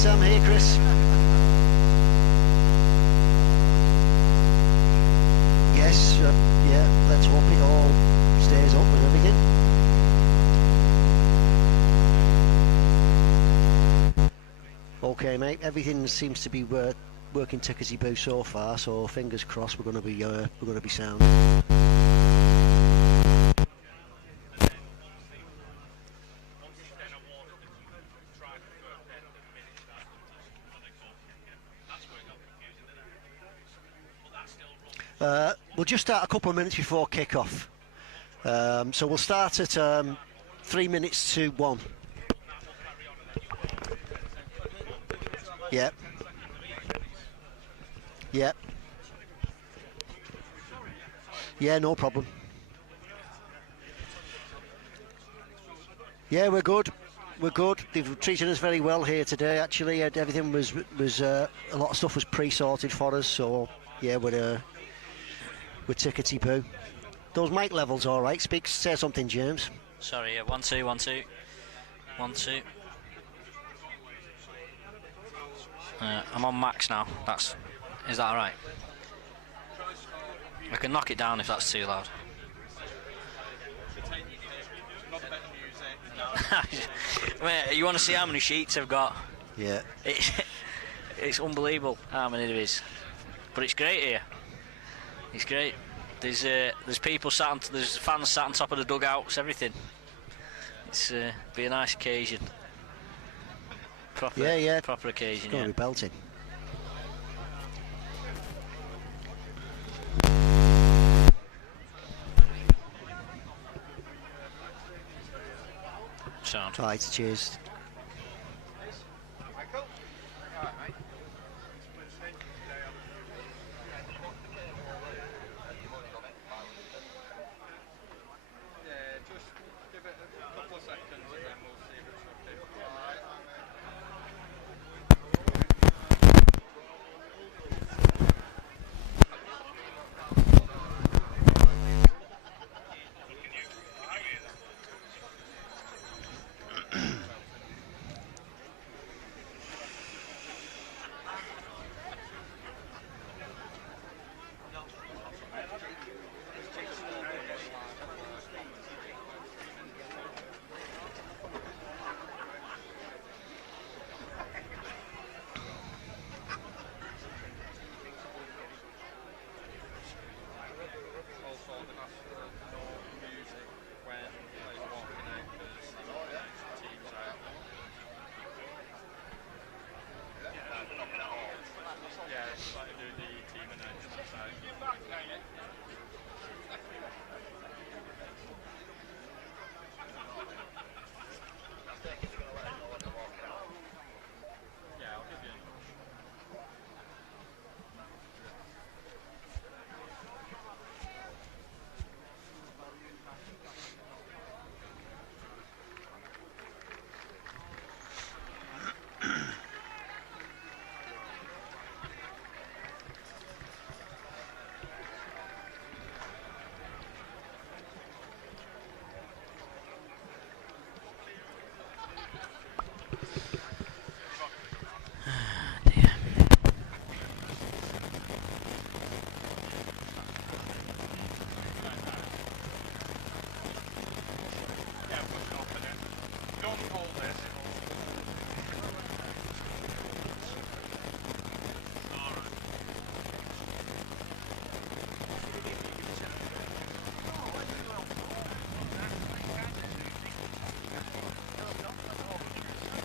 Sam, here Chris. Yes, yeah, let's hope it all stays up and everything. Okay mate, everything seems to be working tickety-boo so far, so fingers crossed we're going to be sound. We'll just start a couple of minutes before kick-off. So we'll start at 3 minutes to 1. Yep. Yep. Yeah, no problem. Yeah, we're good. We're good. They've treated us very well here today. Actually, everything was a lot of stuff was pre-sorted for us. So yeah, we're tickety-boo. Those mic levels all right? Say something, James. Sorry, yeah, 1 2 1 2 1 2. I'm on max now. Is that all right? I can knock it down if that's too loud. Mate, you want to see how many sheets I've got? Yeah. It's unbelievable how many there is. But it's great here. It's great. There's people there's fans sat on top of the dugouts, everything. It's be a nice occasion. Proper occasion. It's going to be belting. Sound. Right, cheers.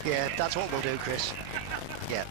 Yeah, that's what we'll do, Chris. Yeah.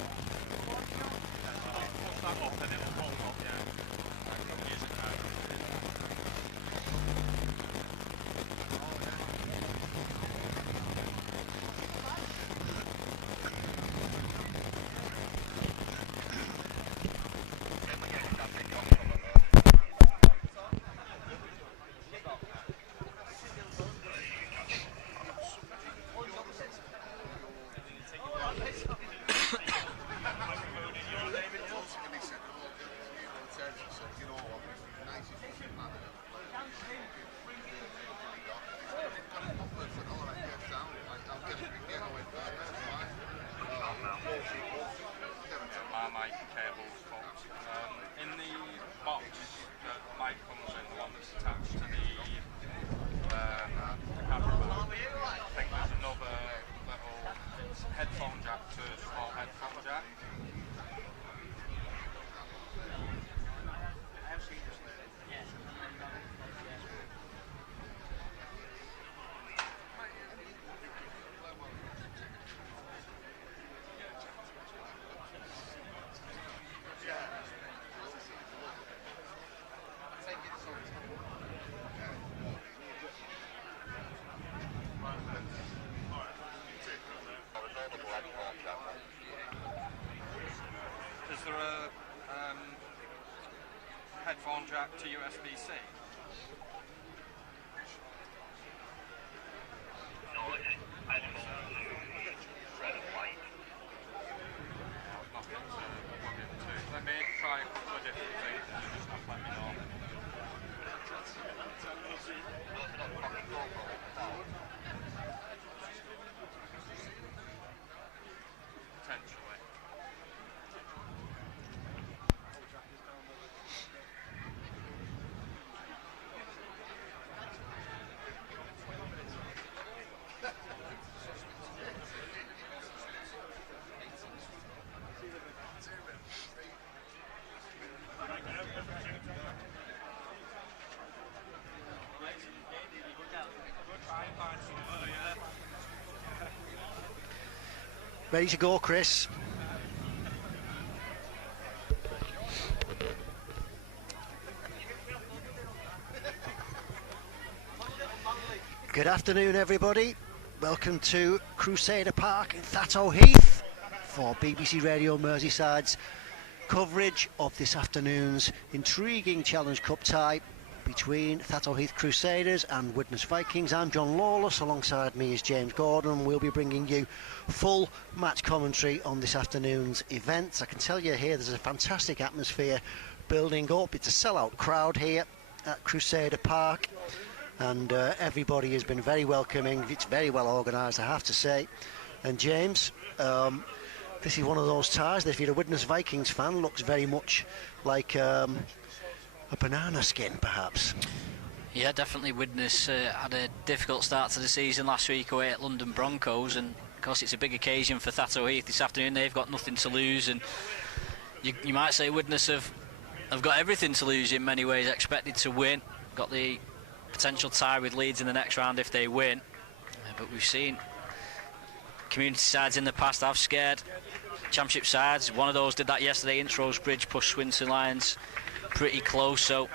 headphone jack to USB-C? No, it's headphone to red and white. Nothing to plug into. Let me try a couple of different things and just let me know. Potentially. Ready to go, Chris? Good afternoon, everybody. Welcome to Crusader Park in Thatto Heath for BBC Radio Merseyside's coverage of this afternoon's intriguing Challenge Cup tie between Thatto Heath Crusaders and Widnes Vikings. I'm John Lawless, alongside me is James Gordon. We'll be bringing you full match commentary on this afternoon's events. I can tell you here there's a fantastic atmosphere building up. It's a sellout crowd here at Crusader Park, and everybody has been very welcoming. It's very well organised, I have to say. And James, this is one of those ties that if you're a Widnes Vikings fan, looks very much like a banana skin, perhaps. Yeah, definitely. Widnes had a difficult start to the season last week away at London Broncos, and of course it's a big occasion for Thatto Heath this afternoon. They've got nothing to lose, and you might say Widnes have got everything to lose in many ways. Expected to win, got the potential tie with Leeds in the next round if they win, but we've seen community sides in the past have scared championship sides. One of those did that yesterday. Intros Bridge pushed Swinton Lions pretty close, so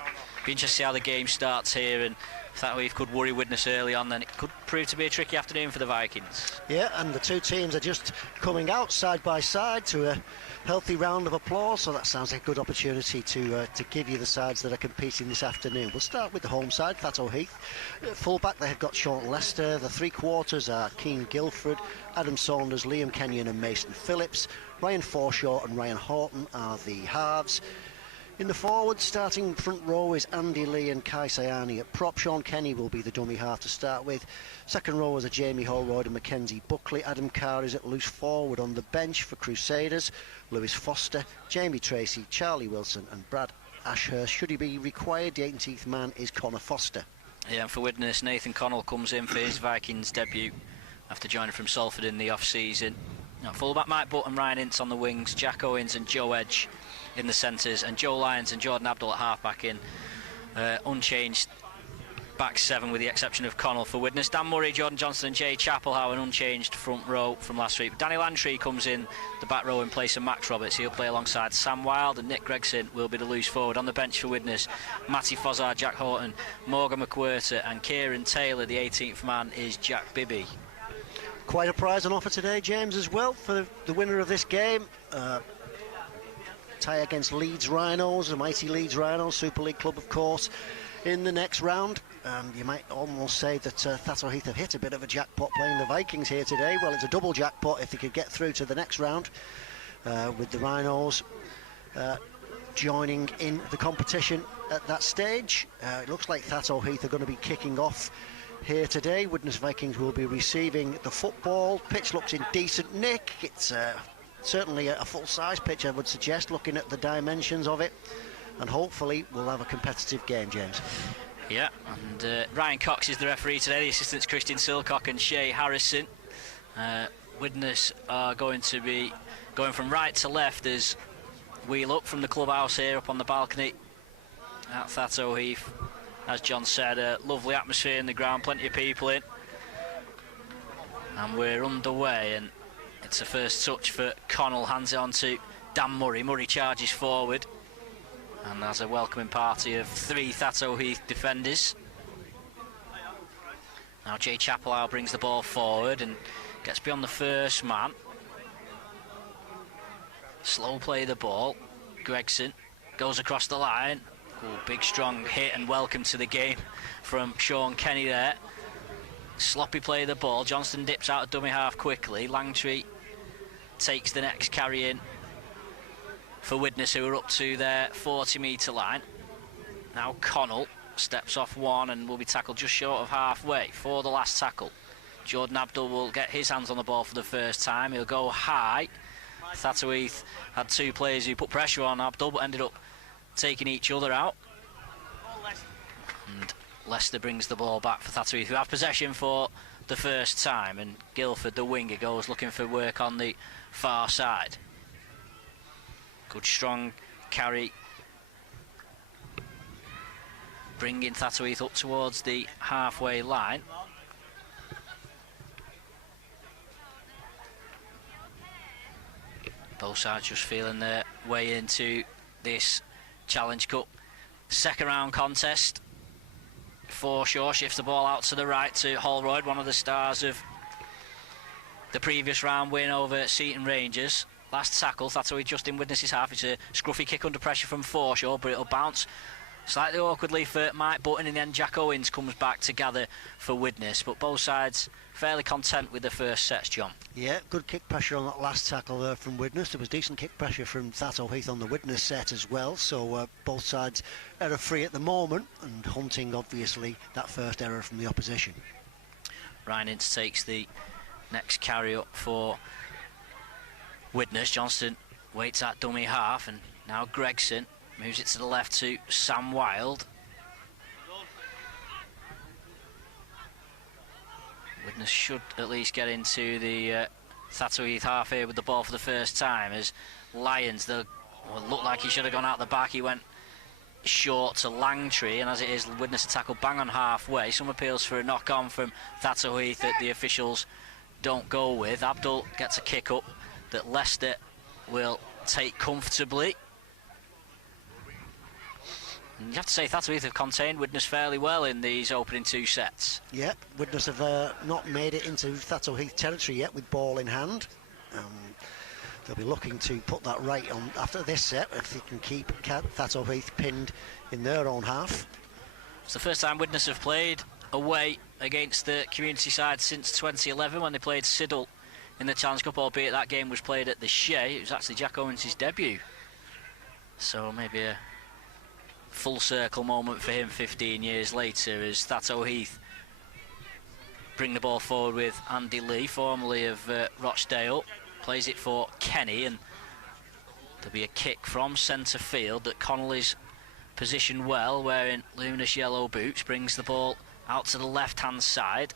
be interested to see how the game starts here, and if that Heath could worry Widnes early on, then it could prove to be a tricky afternoon for the Vikings. Yeah, and the two teams are just coming out side by side to a healthy round of applause, so that sounds like a good opportunity to give you the sides that are competing this afternoon. We'll start with the home side, Thatto Heath. Full-back, they have got Sean Lester. The three-quarters are Keane Guilford, Adam Saunders, Liam Kenyon and Mason Phillips. Ryan Forshaw and Ryan Horton are the halves. In the forwards, starting front row is Andy Lee and Kai Sayani at prop. Sean Kenny will be the dummy half to start with. Second rowers are Jamie Holroyd and Mackenzie Buckley. Adam Carr is at loose forward on the bench for Crusaders. Lewis Foster, Jamie Tracy, Charlie Wilson and Brad Ashurst. Should he be required, the 18th man is Connor Foster. Yeah, and for Widnes, Nathan Connell comes in for his Vikings debut after joining from Salford in the off-season. Fullback Mike Butt and Ryan Ince on the wings, Jack Owens and Joe Edge in the centres, and Joe Lyons and Jordan Abdul at half-back in unchanged back seven with the exception of Connell for Widnes. Dan Murray, Jordan Johnson and Jay Chapelhow an unchanged front row from last week. Danny Lantry comes in the back row in place of Max Roberts. He'll play alongside Sam Wilde, and Nick Gregson will be the loose forward. On the bench for Widnes, Matty Fozzard, Jack Horton, Morgan McWhirter and Kieran Taylor. The 18th man is Jack Bibby. Quite a prize on offer today, James, as well, for the winner of this game. Tie against Leeds Rhinos, the mighty Leeds Rhinos, Super League club, of course, in the next round. You might almost say that Thatto Heath have hit a bit of a jackpot playing the Vikings here today. Well, it's a double jackpot if they could get through to the next round, with the Rhinos joining in the competition at that stage. It looks like Thatto Heath are going to be kicking off here today. Widnes Vikings will be receiving the football. Pitch looks in decent nick. It's certainly a full-size pitch, I would suggest, looking at the dimensions of it, and hopefully we'll have a competitive game, James. Yeah, and Ryan Cox is the referee today. The assistants Christian Silcock and Shay Harrison. Widnes are going to be going from right to left as we look from the clubhouse here up on the balcony at Thatto Heath. As John said, a lovely atmosphere in the ground, plenty of people in, and we're underway, and it's a first touch for Connell, hands it on to Dan Murray. Murray charges forward and has a welcoming party of three Thatto Heath defenders. Now Jay Chapelhow brings the ball forward and gets beyond the first man. Slow play the ball. Gregson goes across the line, Ooh, big strong hit and welcome to the game from Sean Kenny there. Sloppy play of the ball. Johnston dips out a dummy half quickly. Langtree takes the next carry in for Widnes, who are up to their 40-metre line. Now Connell steps off one and will be tackled just short of halfway for the last tackle. Jordan Abdul will get his hands on the ball for the first time. He'll go high. Thatto Heath had two players who put pressure on Abdul but ended up taking each other out. And Leicester brings the ball back for Thatto Heath, who have possession for the first time, and Guildford, the winger, goes looking for work on the far side. Good strong carry, bringing Thatto Heath up towards the halfway line. Both sides just feeling their way into this Challenge Cup second round contest. Forshaw shifts the ball out to the right to Holroyd, one of the stars of the previous round win over Seaton Rangers. Last tackle, Thatto Heath just in Widnes' half. It's a scruffy kick under pressure from Forshaw, but it'll bounce slightly awkwardly for Mike Button. In the end, Jack Owens comes back to gather for Widnes. But both sides fairly content with the first sets, John. Yeah, good kick pressure on that last tackle there from Widnes. There was decent kick pressure from Thatto Heath on the Widnes set as well. So both sides error-free at the moment, and hunting, obviously, that first error from the opposition. Ryan Ince takes the next carry up for Widnes. Johnston waits at dummy half, and now Gregson moves it to the left to Sam Wilde. Widnes should at least get into the Thatto Heath half here with the ball for the first time, as Lyons, looked like he should have gone out the back. He went short to Langtree, and as it is, Widnes a tackle bang on halfway. Some appeals for a knock-on from Thatto Heath that the officials don't go with. Abdul gets a kick up that Leicester will take comfortably. And you have to say Thatto Heath have contained Widnes fairly well in these opening two sets. Yeah, Widnes have not made it into Thatto Heath territory yet with ball in hand. They'll be looking to put that right on after this set if they can keep Thatto Heath pinned in their own half. It's the first time Widnes have played away against the community side since 2011 when they played Siddle in the Challenge Cup, albeit that game was played at the Shea. It was actually Jack Owens' debut. So maybe a full circle moment for him 15 years later as Thatto Heath bring the ball forward with Andy Lee, formerly of Rochdale. Plays it for Kenny, and there'll be a kick from centre field that Connolly's positioned well, wearing luminous yellow boots, brings the ball out to the left-hand side.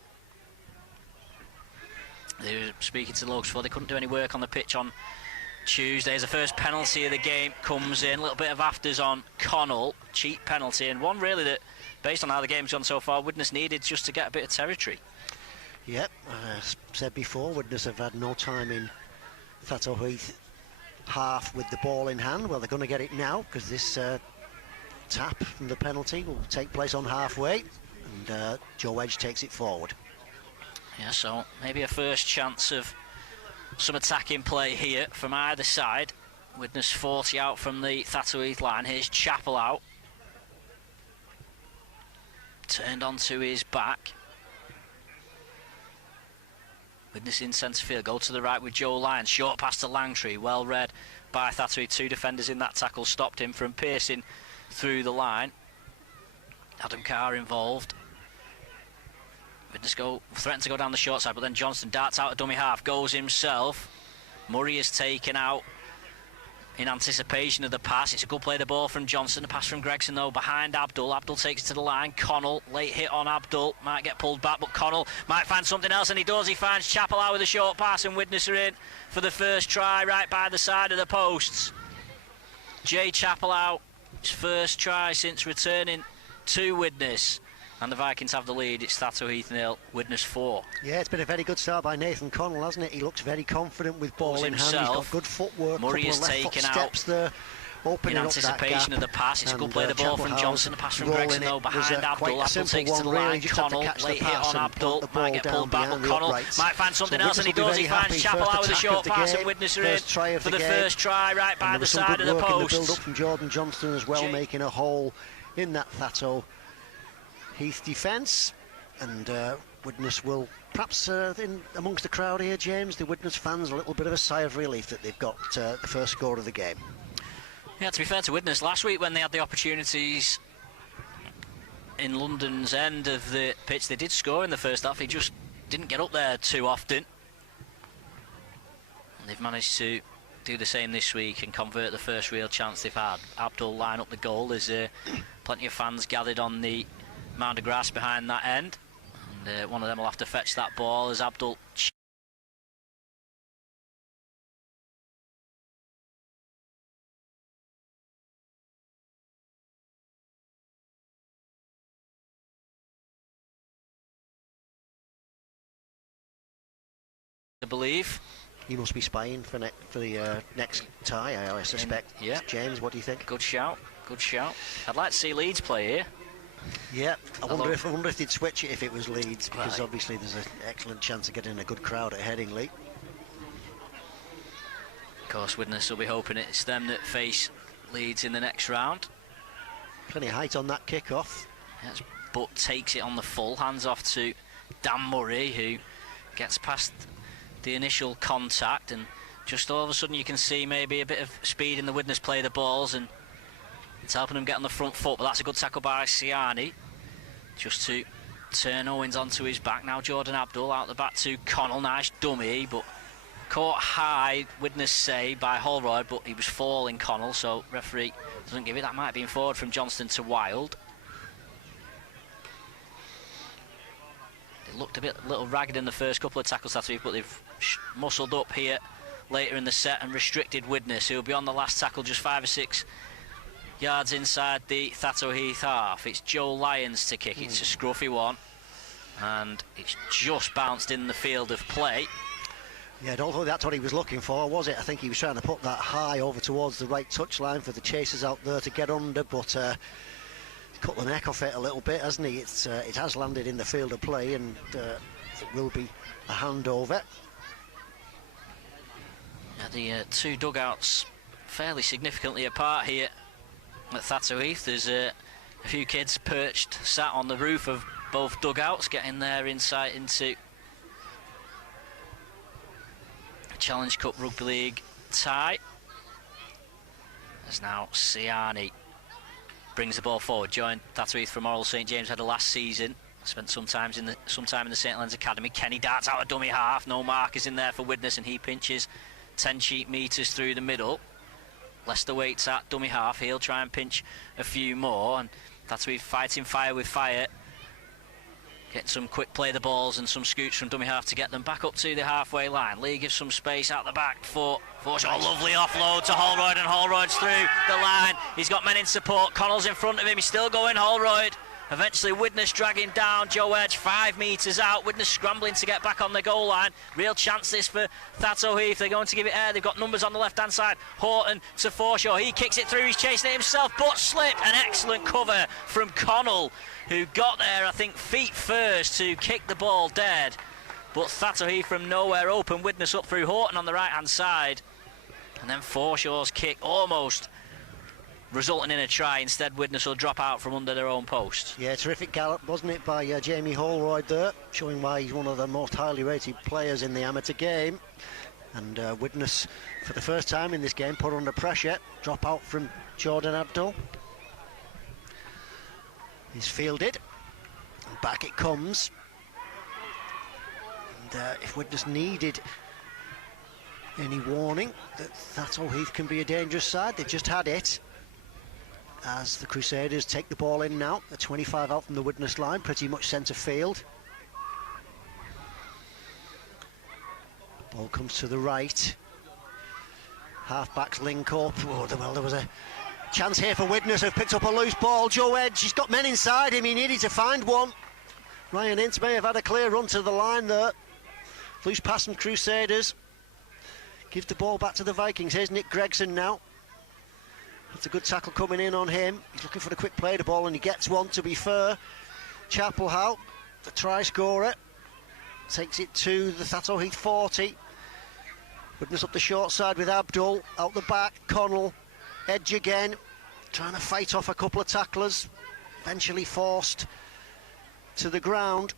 They were speaking to the Lugs before. They couldn't do any work on the pitch on Tuesday as the first penalty of the game comes in. A little bit of afters on Connell, cheap penalty, and one really that, based on how the game's gone so far, Widnes needed just to get a bit of territory. Yep, as said before, Widnes have had no time in Thatto Heath half with the ball in hand. Well, they're going to get it now because this tap from the penalty will take place on halfway, and Joe Edge takes it forward. Yeah, so maybe a first chance of some attacking play here from either side. Widnes 40 out from the Thatto Heath line. Here's Chappell out. Turned onto his back. Widnes in centre field. Go to the right with Joe Lyons. Short pass to Langtree. Well read by Thatto Heath. Two defenders in that tackle stopped him from piercing through the line. Adam Carr involved. Widnes threatened to go down the short side, but then Johnston darts out a dummy half, goes himself. Murray is taken out in anticipation of the pass. It's a good play the ball from Johnston. The pass from Gregson though behind Abdul. Abdul takes it to the line. Connell, late hit on Abdul, might get pulled back, but Connell might find something else, and he does. He finds Chappell out with a short pass, and Widnes are in for the first try right by the side of the posts. Jay Chappell out, his first try since returning to Widnes. And the Vikings have the lead. It's Thatto Heath 0, Widnes 4. Yeah, it's been a very good start by Nathan Connell, hasn't it? He looks very confident with ball in hand. He's got good footwork. Murray is taken out. Steps there. opening in up that anticipation gap. of the pass. It's a good And, play the ball Chapel from House Johnson. The pass from rolling Gregson, though, it was, behind Abdul. quite a Abdul simple takes it to the one, really. line. Just had to Connell, catch the late hit pass on and Abdul. put the Might ball get down pulled back, but behind the Connell uprights. might find something So else, and he Widnes will does. be He very finds happy. Chapel First out with a attack short of the pass, and game, Widnes are first try in of for the the game. first try, right by And there the was some side good of the work in the post. build-up from Jordan Johnston as well, making a hole in that Thatto Heath defence. And Widnes will perhaps in amongst the crowd here, James, the Widnes fans, a little bit of a sigh of relief that they've got the first score of the game. Yeah, to be fair to Widnes, last week when they had the opportunities in London's end of the pitch, they did score in the first half. He just didn't get up there too often. And they've managed to do the same this week and convert the first real chance they've had. Abdul line up the goal. There's plenty of fans gathered on the mound of grass behind that end. And one of them will have to fetch that ball as Abdul... I believe. He must be spying for the next tie, I suspect. Yeah. James, what do you think? Good shout, good shout. I'd like to see Leeds play here. Yeah, I wonder if they'd switch it if it was Leeds, because Right. obviously there's an excellent chance of getting a good crowd at Headingley. Of course, Widnes will be hoping it's them that face Leeds in the next round. Plenty of height on that kick-off. Yes, but takes it on the full, hands off to Dan Murray, who gets past the initial contact, and just all of a sudden you can see maybe a bit of speed in the Widnes play the balls, and it's helping them get on the front foot. But that's a good tackle by Siani, just to turn Owens onto his back. Now Jordan Abdul out the back to Connell. Nice dummy, but caught high, Widnes say, by Holroyd, but he was falling, Connell, so referee doesn't give it. That might have been forward from Johnston to Wild. They looked a little ragged in the first couple of tackles that week, but they've muscled up here later in the set and restricted Widnes, who will be on the last tackle just 5 or 6 yards inside the Thatto Heath half. It's Joe Lyons to kick. It's a scruffy one, and it's just bounced in the field of play. Yeah, I don't think that's what he was looking for, was it? I think he was trying to put that high over towards the right touchline for the chasers out there to get under, but cut the neck off it a little bit, hasn't he? It has landed in the field of play, and it will be a handover. Yeah, the two dugouts fairly significantly apart here at Thatto Heath. There's a few kids perched, sat on the roof of both dugouts, getting their insight into a Challenge Cup Rugby League tie. As now Siani brings the ball forward, joined Thatto Heath from Oral St James Header last season. Spent some time in the St Helens Academy. Kenny darts out a dummy half. No markers in there for Widnes, and he pinches 10 sheet metres through the middle. Leicester waits at dummy half. He'll try and pinch a few more, and Thatto Heath fighting fire with fire. Getting some quick play the balls and some scoots from dummy half to get them back up to the halfway line. Lee gives some space out the back for Forshaw. Lovely offload to Holroyd, and Holroyd's through the line. He's got men in support. Connell's in front of him. He's still going, Holroyd. Eventually Widnes dragging down Joe Edge 5 metres out. Widnes scrambling to get back on the goal line. Real chance this for Thatto Heath. They're going to give it air. They've got numbers on the left hand side. Horton to Forshaw. He kicks it through. He's chasing it himself, but slipped. An excellent cover from Connell, who got there, I think, feet first to kick the ball dead. But Thatto Heath from nowhere open. Widnes up through Horton on the right hand side. And then Forshaw's kick almost resulting in a try. Instead, Widnes will drop out from under their own post. Yeah, terrific gallop, wasn't it, by Jamie Holroyd there, showing why he's one of the most highly rated players in the amateur game. And Widnes, for the first time in this game, put under pressure. Drop out from Jordan Abdul. He's fielded, and back it comes. And if Widnes needed any warning that Thatto Heath can be a dangerous side, they've just had it. As the Crusaders take the ball in now, a 25 out from the Widnes line, pretty much centre field. Ball comes to the right. Half-backs link up. Oh, well, there was a chance here for Widnes, who've picked up a loose ball. Joe Edge, he's got men inside him, he needed to find one. Ryan Ince may have had a clear run to the line there. Loose pass from Crusaders. Give the ball back to the Vikings. Here's Nick Gregson now. It's a good tackle coming in on him. He's looking for the quick play the ball, and he gets one, to be fair. Chapelhouse, the try scorer, takes it to the Thatto Heath 40. Widnes up the short side with Abdul, out the back, Connell, edge again, trying to fight off a couple of tacklers, eventually forced to the ground.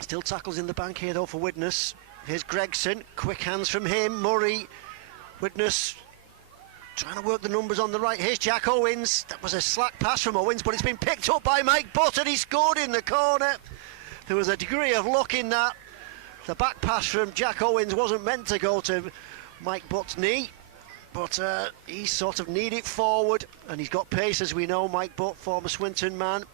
Still tackles in the bank here though for Widnes. Here's Gregson, quick hands from him, Murray, Widnes trying to work the numbers on the right. Here's Jack Owens. That was a slack pass from Owens, but it's been picked up by Mike Butt, and he scored in the corner. There was a degree of luck in that. The back pass from Jack Owens wasn't meant to go to Mike Butt's knee, but he sort of kneed it forward, and he's got pace, as we know, Mike Butt, former Swinton man,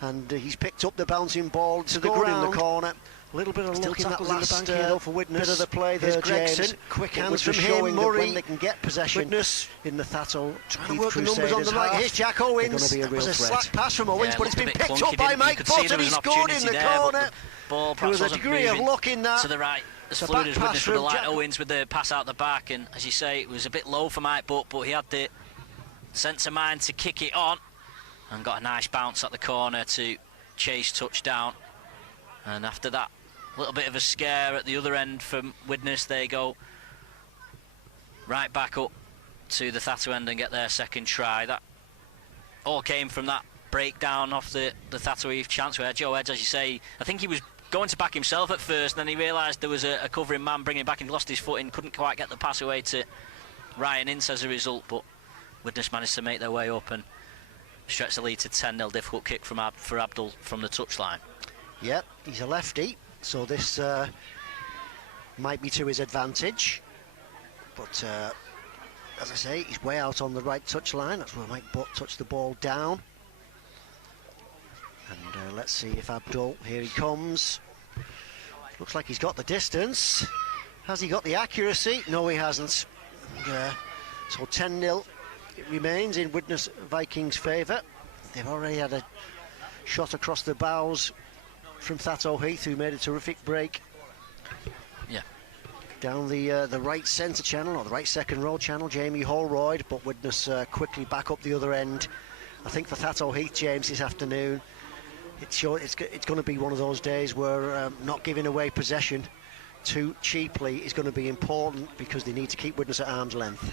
and he's picked up the bouncing ball to the ground in the corner. A little bit of luck in that last bit of the play there, Gregson. Quick hands from him, Murray. When they can get possession. Widnes in the Thatto Heath Crusaders on the right. Here's Jack Owens. That was a slack pass from Owens, but it's been picked up by Mike Butt, and he scored in the corner. There was a degree of luck in that. To the right, as fluid as Widnes with the light. Owens with the pass out the back, and as you say, it was a bit low for Mike Butt, but he had the sense of mind to kick it on, and got a nice bounce at the corner to chase touchdown. And after that, a little bit of a scare at the other end from Widnes. They go right back up to the Thatto end and get their second try. That all came from that breakdown off the Thatto Heath chance where Joe Edge, as you say, I think he was going to back himself at first, and then he realised there was a covering man bringing it back, and he lost his footing, couldn't quite get the pass away to Ryan Ince as a result, but Widnes managed to make their way up and stretch the lead to 10-0. Difficult kick for Abdul from the touchline. Yep, he's a lefty, so this might be to his advantage, but as I say, he's way out on the right touchline. That's where Mike Butt touched the ball down. And let's see if Abdul, here he comes. Looks like he's got the distance. Has he got the accuracy? No, he hasn't. So 10-0 it remains in Widnes Vikings' favour. They've already had a shot across the bows from Thatto Heath, who made a terrific break. Yeah. Down the right centre channel, or the right second row channel, Jamie Holroyd, but Widnes quickly back up the other end. I think for Thatto Heath, James, this afternoon, it's going to be one of those days where not giving away possession too cheaply is going to be important, because they need to keep Widnes at arm's length.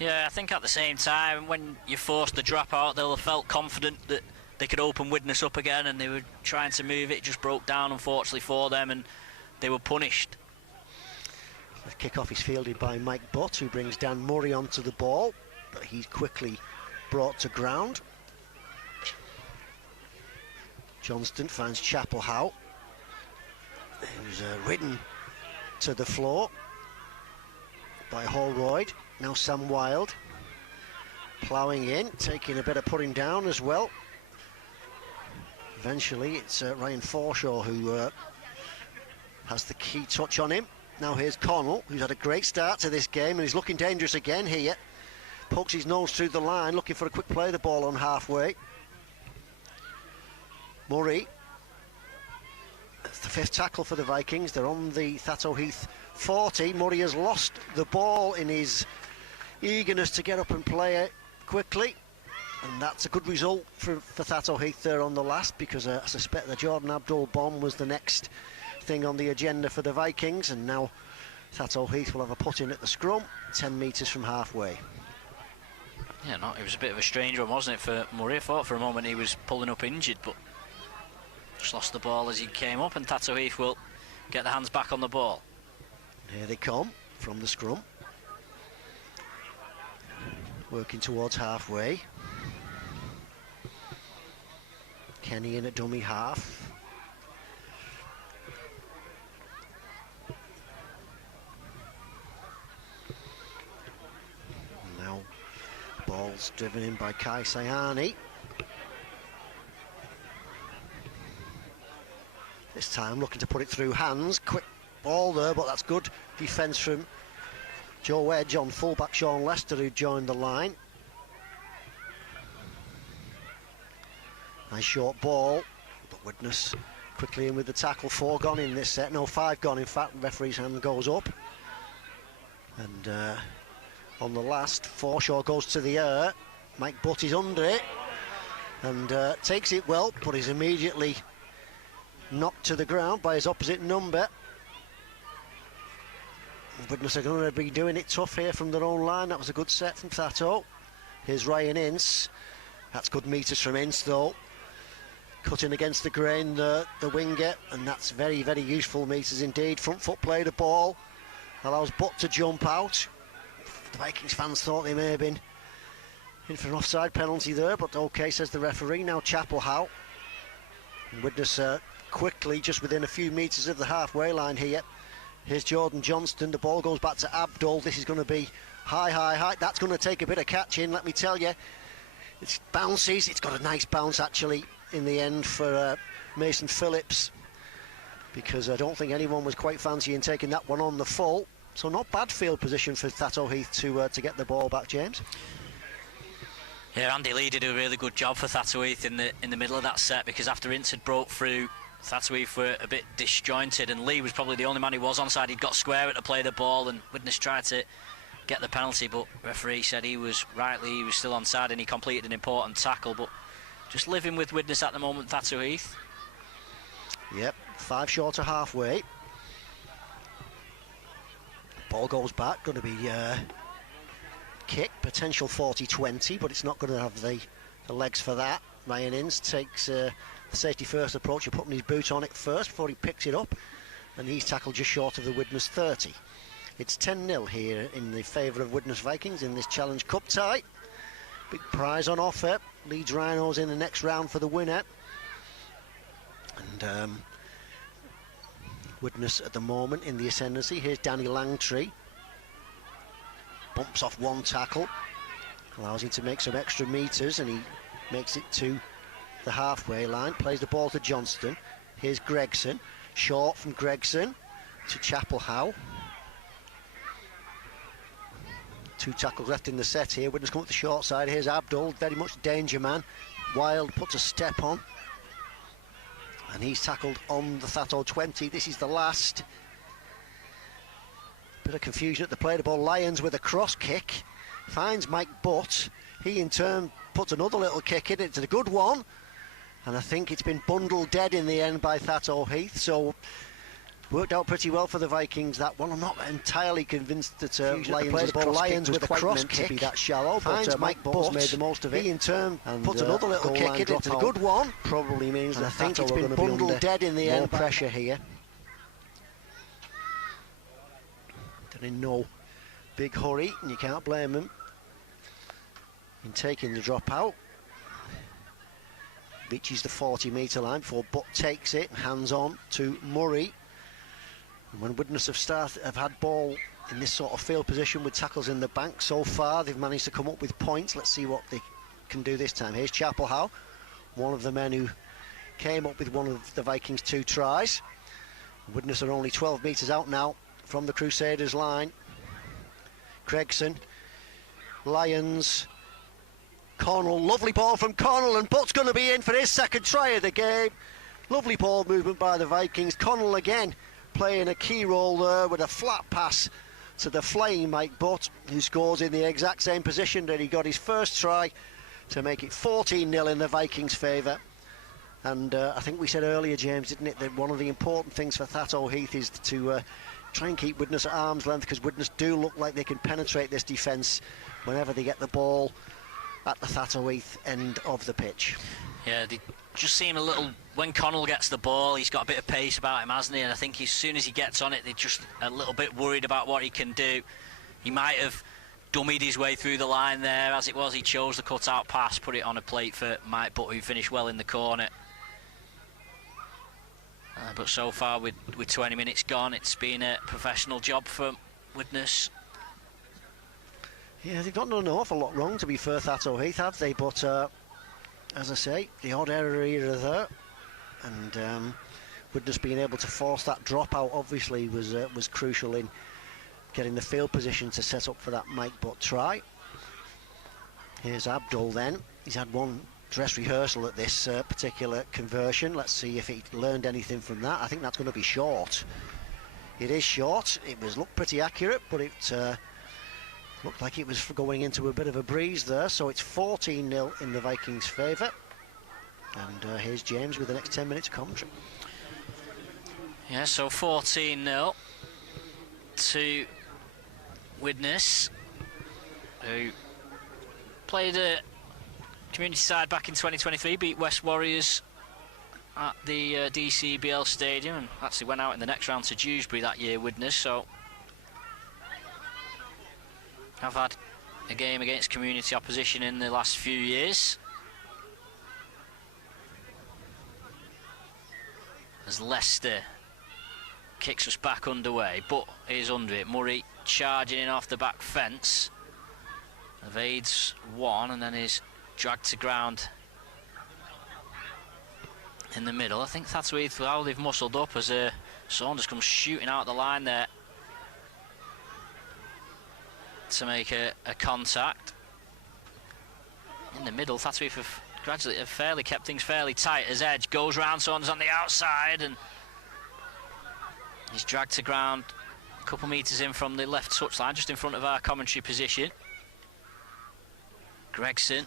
Yeah, I think at the same time, when you forced the drop out, they'll have felt confident that they could open Widnes up again, and they were trying to move it. It just broke down, unfortunately, for them, and they were punished. The kick-off is fielded by Mike Butt, who brings Dan Murray onto the ball, but he's quickly brought to ground. Johnston finds Chapelhouse, who's ridden to the floor by Holroyd. Now Sam Wilde ploughing in, taking a bit of putting down as well. Eventually it's Ryan Forshaw who has the key touch on him. Now here's Connell, who's had a great start to this game, and he's looking dangerous again here. Pokes his nose through the line, looking for a quick play the ball on halfway. Murray, that's the fifth tackle for the Vikings. They're on the Thatto Heath 40. Murray has lost the ball in his eagerness to get up and play it quickly, and that's a good result for Thatto Heath there on the last, because I suspect the Jordan Abdul bomb was the next thing on the agenda for the Vikings, and now Thatto Heath will have a put in at the scrum, 10 metres from halfway. Yeah, no, it was a bit of a strange one, wasn't it, for Murray? I thought for a moment he was pulling up injured, but just lost the ball as he came up, and Thatto Heath will get the hands back on the ball. Here they come from the scrum, working towards halfway. Kenny in at dummy half. Now ball's driven in by Kai Sayani. This time looking to put it through hands. Quick ball there, but that's good defence from Joe Edge on fullback Sean Lester, who joined the line. Nice short ball, but Widnes quickly in with the tackle. 4 gone in this set, no 5 gone in fact. The referee's hand goes up, and on the last. Forshaw goes to the air. Mike Butt is under it and takes it well, but is immediately knocked to the ground by his opposite number. Widnes are going to be doing it tough here from their own line. That was a good set from Thatto. Here's Ryan Ince. That's good meters from Ince though. Cutting against the grain, the winger, and that's very, very useful meters indeed. Front foot play the ball, allows Butt to jump out. The Vikings fans thought they may have been in for an offside penalty there, but okay, says the referee. Now Chapel-Howe. Widnes quickly, just within a few metres of the halfway line here. Here's Jordan Johnston. The ball goes back to Abdul. This is going to be high. That's going to take a bit of catching, let me tell you. It bounces. It's got a nice bounce, actually, in the end for Mason Phillips, because I don't think anyone was quite fancying taking that one on the full. So not bad field position for Thatto Heath to get the ball back, James. Yeah, Andy Lee did a really good job for Thatto Heath in the middle of that set, because after Ince had broke through, Thatto Heath were a bit disjointed, and Lee was probably the only man who was onside. He'd got square to play the ball, and Widnes tried to get the penalty, but referee said he was still onside, and he completed an important tackle. But just living with Widnes at the moment, Thatto Heath. Yep, 5 short of halfway. Ball goes back, going to be kick, potential 40-20, but it's not going to have the legs for that. Ryan Ince takes the safety first approach of putting his boot on it first before he picks it up, and he's tackled just short of the Widnes 30. It's 10-0 here in the favour of Widnes Vikings in this Challenge Cup tie. Big prize on offer. Leeds Rhinos in the next round for the winner. And Widnes at the moment in the ascendancy. Here's Danny Langtree. Bumps off one tackle. Allows him to make some extra metres, and he makes it to the halfway line. Plays the ball to Johnston. Here's Gregson. Short from Gregson to Chapel-Howe. 2 tackles left in the set here. Widnes come up the short side. Here's Abdul, very much danger man. Wild puts a step on, and he's tackled on the Thatto 20. This is the last. Bit of confusion at the play. The ball. Lyons with a cross kick finds Mike Butt. He in turn puts another little kick in. It's a good one, and I think it's been bundled dead in the end by Thatto Heath. So worked out pretty well for the Vikings, that one. I'm not entirely convinced that Lyons with a cross kick to be that shallow, but Mike Butt made the most of it. He in turn puts another little kick in. It's a good one. Probably means that I think it's been bundled dead in the end. More pressure here. They're in no big hurry, and you can't blame them in taking the drop out. Reaches the 40-metre line before Butt takes it, hands on to Murray. And when Widnes have had ball in this sort of field position with tackles in the bank so far, they've managed to come up with points. Let's see what they can do this time. Here's Chapel-Howe, one of the men who came up with one of the Vikings' 2 tries. Widnes are only 12 metres out now from the Crusaders line. Gregson, Lyons, Connell, lovely ball from Connell, and Butt's going to be in for his second try of the game. Lovely ball movement by the Vikings. Connell again playing a key role there with a flat pass to the flying Mike Butt, who scores in the exact same position that he got his first try to make it 14-0 in the Vikings' favour. And I think we said earlier, James, didn't it, that one of the important things for Thatto Heath is to try and keep Widnes at arm's length, because Widnes do look like they can penetrate this defence whenever they get the ball at the Thatto Heath end of the pitch. Yeah, they just seem a little, when Connell gets the ball, he's got a bit of pace about him, hasn't he? And I think as soon as he gets on it, they're just a little bit worried about what he can do. He might have dummied his way through the line there. As it was, he chose the cut-out pass, put it on a plate for Mike Butt, who finished well in the corner. But so far, with 20 minutes gone, it's been a professional job for Widnes. Yeah, they've not done an awful lot wrong, to be fair, Thatto Heath, have they? But as I say, the odd error here or there, and Widnes being able to force that dropout obviously was crucial in getting the field position to set up for that Mike Butt try. Here's Abdul then. He's had one dress rehearsal at this particular conversion. Let's see if he learned anything from that. I think that's going to be short. It is short. It was looked pretty accurate, but it Looked like it was going into a bit of a breeze there, so it's 14-0 in the Vikings' favour. And here's James with the next 10 minutes commentary. Yeah, so 14-0 to Widnes, who played a community side back in 2023, beat West Warriors at the DCBL Stadium, and actually went out in the next round to Dewsbury that year, Widnes. So I've had a game against community opposition in the last few years. As Leicester kicks us back underway, but is under it. Murray charging in off the back fence, evades one and then is dragged to ground in the middle. I think Thatto Heath, how they've muscled up as Saunders comes shooting out the line there to make a contact. In the middle, Thatto Heath have gradually fairly kept things fairly tight as Edge goes round Saunders on the outside and he's dragged to ground a couple metres in from the left touchline, just in front of our commentary position. Gregson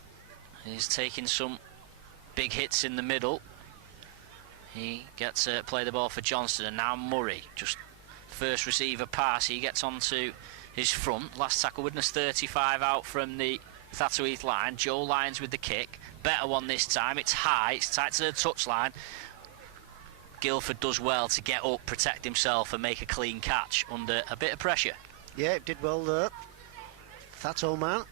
is taking some big hits in the middle. He gets to play the ball for Johnston, and now Murray, just first receiver pass, he gets onto his front. Last tackle, Widnes 35 out from the Thatto Heath line. Joe Lyons with the kick. Better one this time. It's high, it's tight to the touchline. Guildford does well to get up, protect himself and make a clean catch under a bit of pressure. Yeah, it did well there, Thatto man.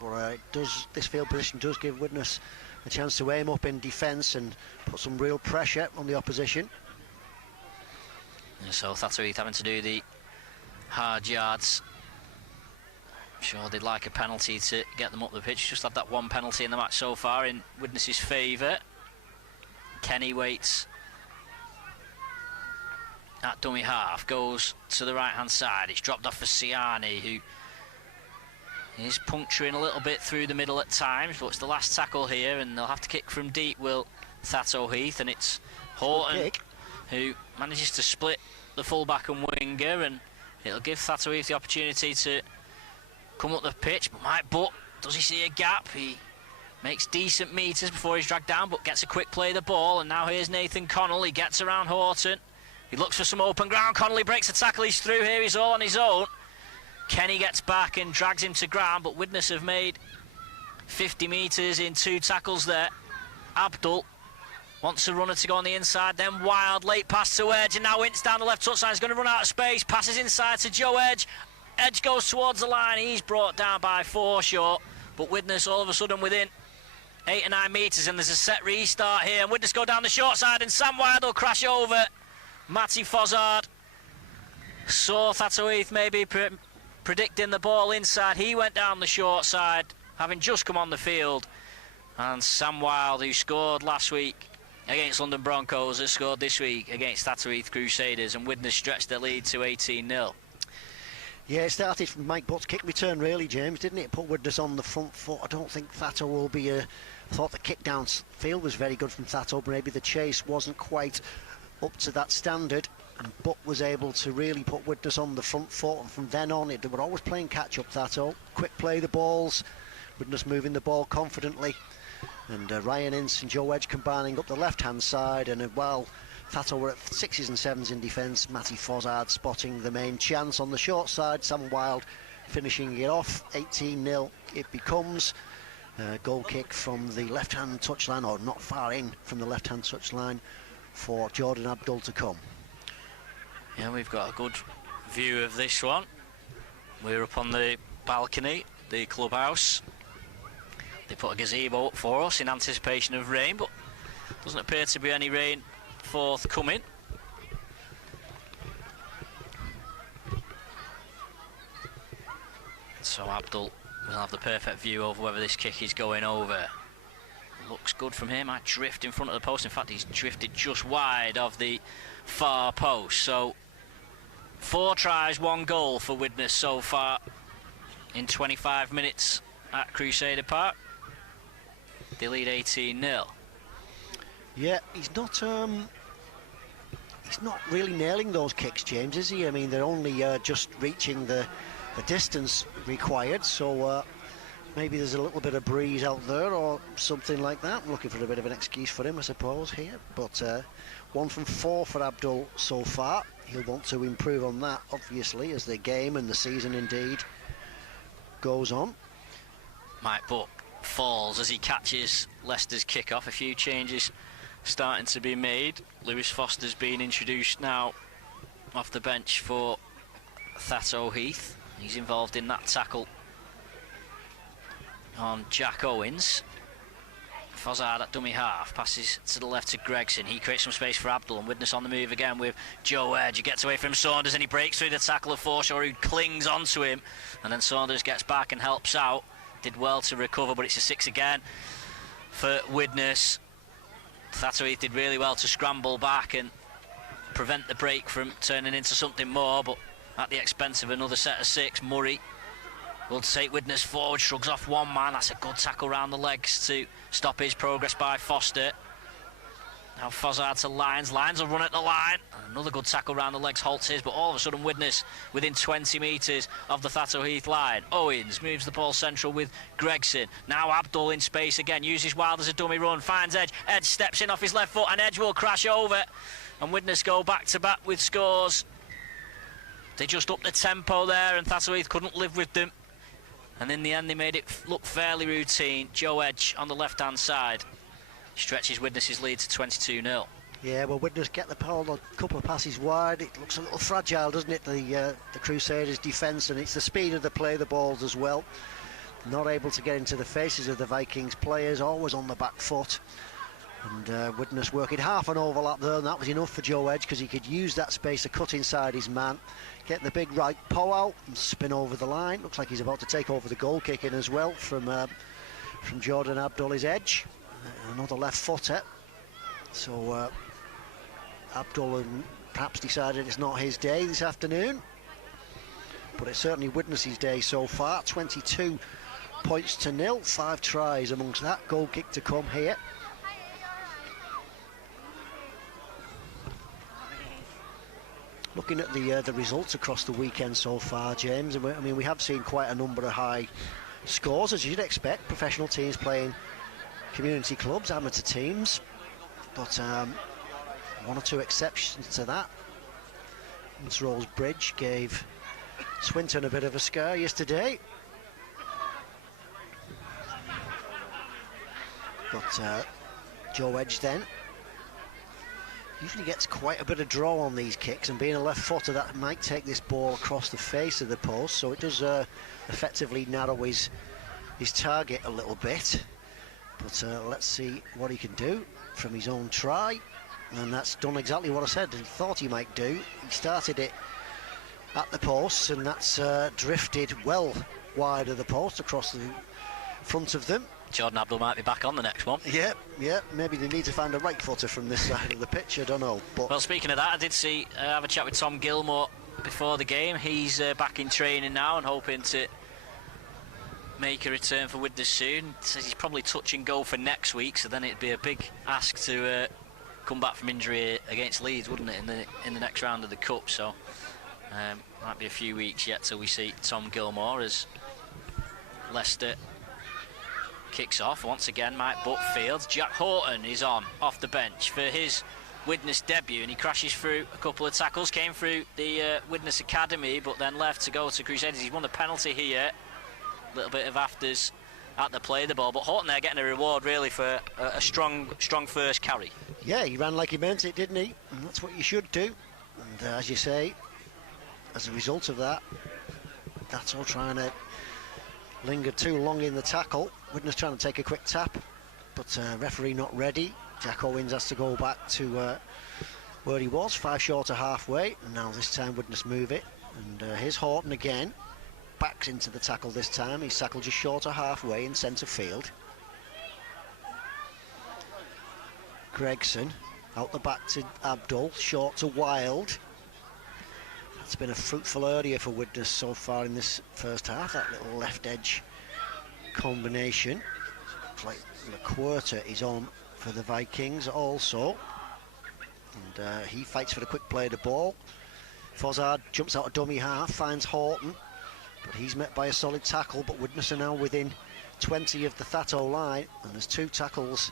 But this field position does give Widnes a chance to aim up in defence and put some real pressure on the opposition. And so Thatto Heath having to do the hard yards. I'm sure they'd like a penalty to get them up the pitch. Just had that one penalty in the match so far in Widnes' favour. Kenny waits at dummy half, goes to the right hand side. It's dropped off for Siani, who is puncturing a little bit through the middle at times, but it's the last tackle here and they'll have to kick from deep, will Thatto Heath, and it's Horton who manages to split the fullback and winger, and it'll give Thatto Heath the opportunity to come up the pitch. But Mike Butt, does he see a gap? He makes decent metres before he's dragged down, but gets a quick play of the ball, and now here's Nathan Connell. He gets around Horton, he looks for some open ground. Connolly breaks the tackle, he's through here, he's all on his own. Kenny gets back and drags him to ground, but Widnes have made 50 metres in 2 tackles there. Abdul wants a runner to go on the inside, then Wild, late pass to Edge, and now Ince down the left touchline. He's going to run out of space, passes inside to Joe Edge. Edge goes towards the line, he's brought down by 4 short, but Widnes all of a sudden within 8 or 9 metres, and there's a set restart here, and Widnes go down the short side, and Sam Wild will crash over Matty Fozzard. Saw Thatto Heath maybe predicting the ball inside. He went down the short side, having just come on the field. And Sam Wild, who scored last week against London Broncos, has scored this week against Thatto Heath Crusaders, and Widnes stretched their lead to 18-0. Yeah, it started from Mike Butt's kick return, really, James, didn't it? Put Widnes on the front foot. I don't think Thatto will be I thought the kick down field was very good from Thatto, but maybe the chase wasn't quite up to that standard. And Butt was able to really put Widnes on the front foot, and from then on, they were always playing catch-up, Thatto. Quick play the balls, Widnes moving the ball confidently, and Ryan Ince and Joe Edge combining up the left-hand side, and while Thatto were at 6s and 7s in defence, Matty Fozzard spotting the main chance on the short side, Sam Wild finishing it off. 18-0 it becomes. Goal kick from the left-hand touchline, or not far in from the left-hand touchline, for Jordan Abdul to come. Yeah, we've got a good view of this one. We're up on the balcony, the clubhouse. They put a gazebo up for us in anticipation of rain, but doesn't appear to be any rain forthcoming. So Abdul will have the perfect view over whether this kick is going over. Looks good from him. Might drift in front of the post. In fact, he's drifted just wide of the far post. So 4 tries, 1 goal for Widnes so far in 25 minutes at Crusader Park. They lead 18-0. Yeah, he's not really nailing those kicks, James, is he? I mean, they're only just reaching the the distance required, so maybe there's a little bit of breeze out there or something like that. I'm looking for a bit of an excuse for him, I suppose, here. But 1 from 4 for Abdul so far. He'll want to improve on that, obviously, as the game and the season indeed goes on. Mike Buck falls as he catches Leicester's kick-off. A few changes starting to be made. Lewis Foster's been introduced now off the bench for Thatto Heath. He's involved in that tackle on Jack Owens. Fozzard at dummy half, passes to the left to Gregson. He creates some space for Abdul, and Widnes on the move again with Joe Edge. He gets away from Saunders and he breaks through the tackle of Forshaw, who clings onto him, and then Saunders gets back and helps out. Did well to recover, but it's a 6 again for Widnes. Thatto Heath did really well to scramble back and prevent the break from turning into something more, but at the expense of another set of 6. Murray will take Widnes forward, shrugs off one man. That's a good tackle round the legs to stop his progress by Foster. Now Fozzard to Lyons. Lyons will run at the line. Another good tackle round the legs halts his, but all of a sudden Widnes within 20 metres of the Thatto Heath line. Owens moves the ball central with Gregson. Now Abdul in space again, uses Wild as a dummy run, finds Edge. Edge steps in off his left foot and Edge will crash over. And Widnes go back to back with scores. They just upped the tempo there and Thatto Heath couldn't live with them. And in the end they made it look fairly routine. Joe Edge on the left-hand side stretches Widnes' lead to 22-0. Yeah, well, Widnes get the ball a couple of passes wide. It looks a little fragile, doesn't it, the Crusaders' defence, and it's the speed of the play, the balls as well. Not able to get into the faces of the Vikings players, always on the back foot. And Widnes working half an overlap there, and that was enough for Joe Edge because he could use that space to cut inside his man, get the big right paw out and spin over the line. Looks like he's about to take over the goal kicking as well from Jordan Abdul, his Edge. Another left footer. So Abdul perhaps decided it's not his day this afternoon, but it's certainly Widnes' day so far. 22 points to 0, 5 tries amongst that. Goal kick to come here. Looking at the results across the weekend so far, James, I mean, we have seen quite a number of high scores, as you'd expect. Professional teams playing community clubs, amateur teams, but 1 or 2 exceptions to that. Rolls Bridge gave Swinton a bit of a scare yesterday, but Joe Edge then usually gets quite a bit of draw on these kicks, and being a left footer, that might take this ball across the face of the post, so it does effectively narrow his target a little bit. But let's see what he can do from his own try, and that's done exactly what I said and thought he might do. He started it at the post, and that's drifted well wide of the post across the front of them. Jordan Abdul might be back on the next one. Yeah, maybe they need to find a right footer from this side of the pitch, I don't know. But well, speaking of that, I did have a chat with Tom Gilmore before the game. He's back in training now and hoping to make a return for Widnes soon. Says he's probably touch and go for next week, so then it'd be a big ask to come back from injury against Leeds, wouldn't it, in the next round of the Cup. So might be a few weeks yet till we see Tom Gilmore as Leicester kicks off. Once again, Mike Buckfield. Jack Horton is on off the bench for his Widnes debut, and he crashes through a couple of tackles, came through the Widnes Academy, but then left to go to Crusaders. He's won the penalty here. A little bit of afters at the play of the ball, but Horton there getting a reward really for a strong first carry. Yeah, he ran like he meant it, didn't he? And that's what you should do. And as you say, as a result of that, that's all trying to linger too long in the tackle. Widnes trying to take a quick tap, but referee not ready. Jack Owens has to go back to where he was, 5 short of halfway, and now this time Widnes move it, and here's Horton again, backs into the tackle this time. He's tackled just short of halfway in centre field. Gregson out the back to Abdul, short to Wild. It's been a fruitful area for Widnes so far in this first half, that little left edge combination. Looks like LaQuarta is on for the Vikings also, and he fights for the quick play of the ball. Fozzard jumps out a dummy half, finds Horton, but he's met by a solid tackle. But Widnes are now within 20 of the Thatto line, and there's 2 tackles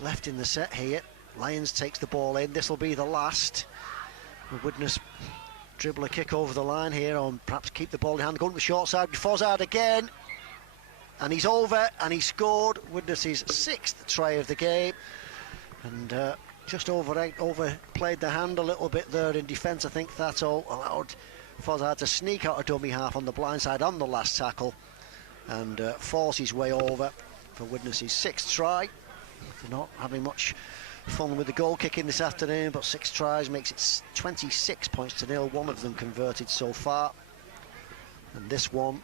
left in the set here. Lyons takes the ball in. This will be the last. Widnes dribble a kick over the line here, or perhaps keep the ball in hand. Going to the short side. Fozzard again, and he's over, and he scored. Widnes' 6th try of the game, and just overplayed the hand a little bit there in defence. I think Thatto allowed Fozzard to sneak out a dummy half on the blind side on the last tackle, and force his way over for Widnes' 6th try. They're not having much fun with the goal kicking this afternoon, but 6 tries makes it 26 points to nil. 1 of them converted so far, and this one,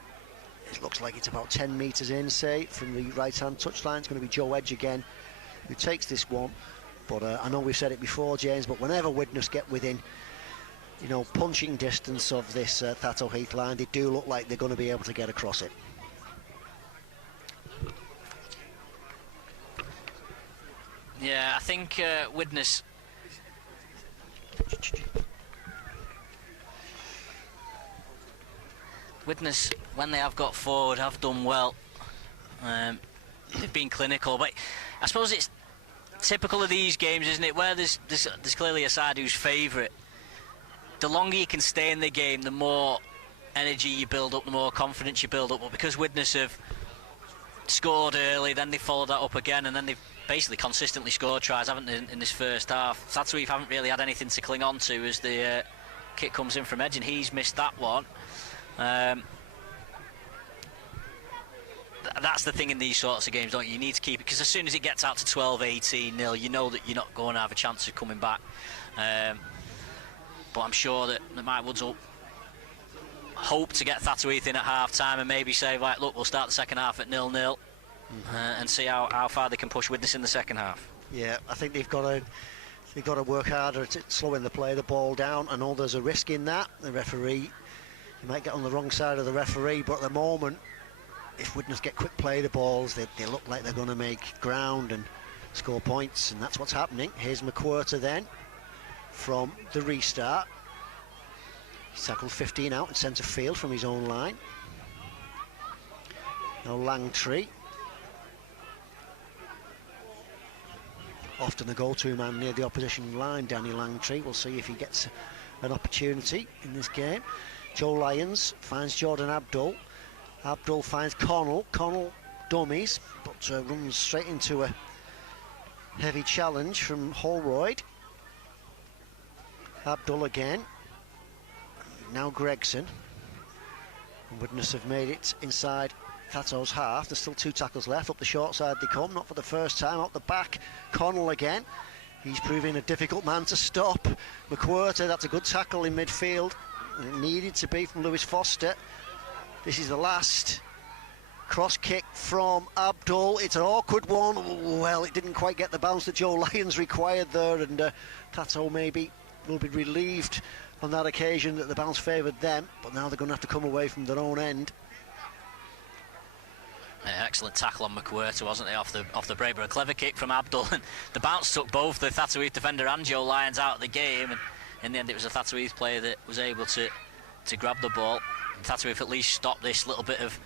it looks like it's about 10 metres in, say, from the right-hand touchline. It's going to be Joe Edge again who takes this one. But I know we've said it before, James, but whenever Widnes get within, you know, punching distance of this Thatto Heath line, they do look like they're going to be able to get across it. Yeah, I think Widnes... Widnes, when they have got forward, have done well. They've been clinical, but I suppose it's typical of these games, isn't it, where there's clearly a side who's favourite. The longer you can stay in the game, the more energy you build up, the more confidence you build up. But because Widnes have scored early, then they followed that up again, and then they've basically consistently scored tries, haven't they, in this first half. Thatto Heath haven't really had anything to cling on to as the kick comes in from Edge, and he's missed that one. That's the thing in these sorts of games, don't you? You need to keep it, because as soon as it gets out to 12-18-0, you know that you're not going to have a chance of coming back. But I'm sure that Mike Woods will hope to get Thatto Heath in at half-time and maybe say, right, look, we'll start the second half at 0-0 and see how far they can push Widnes in the second half. Yeah, I think they've got to work harder at slowing the ball down. I know there's a risk in that. The referee, you might get on the wrong side of the referee, but at the moment, if Widnes get quick play the balls, they look like they're going to make ground and score points, and that's what's happening. Here's McWhirter then from the restart. He's tackled 15 out in centre field from his own line. Now Langtree, often the go-to man near the opposition line, Danny Langtree. We'll see if he gets an opportunity in this game. Joe Lyons finds Jordan Abdul. Abdul finds Connell. Connell dummies, but runs straight into a heavy challenge from Holroyd. Abdul again. Now Gregson. Widnes have made it inside Thatto's half. There's still 2 tackles left. Up the short side they come, not for the first time. Up the back, Connell again. He's proving a difficult man to stop. McWhirter, that's a good tackle in midfield. It needed to be from Lewis Foster. This is the last cross kick from Abdul. It's an awkward one. Well, it didn't quite get the bounce that Joe Lyons required there, and Thatto maybe will be relieved on that occasion that the bounce favoured them, but now they're going to have to come away from their own end. Yeah, excellent tackle on McWhirter, wasn't it, off the break, but a clever kick from Abdul, and the bounce took both the Thatto Heath defender and Joe Lyons out of the game, and in the end it was a Thatto Heath player that was able to grab the ball. Thatto Heath at least stopped this little bit of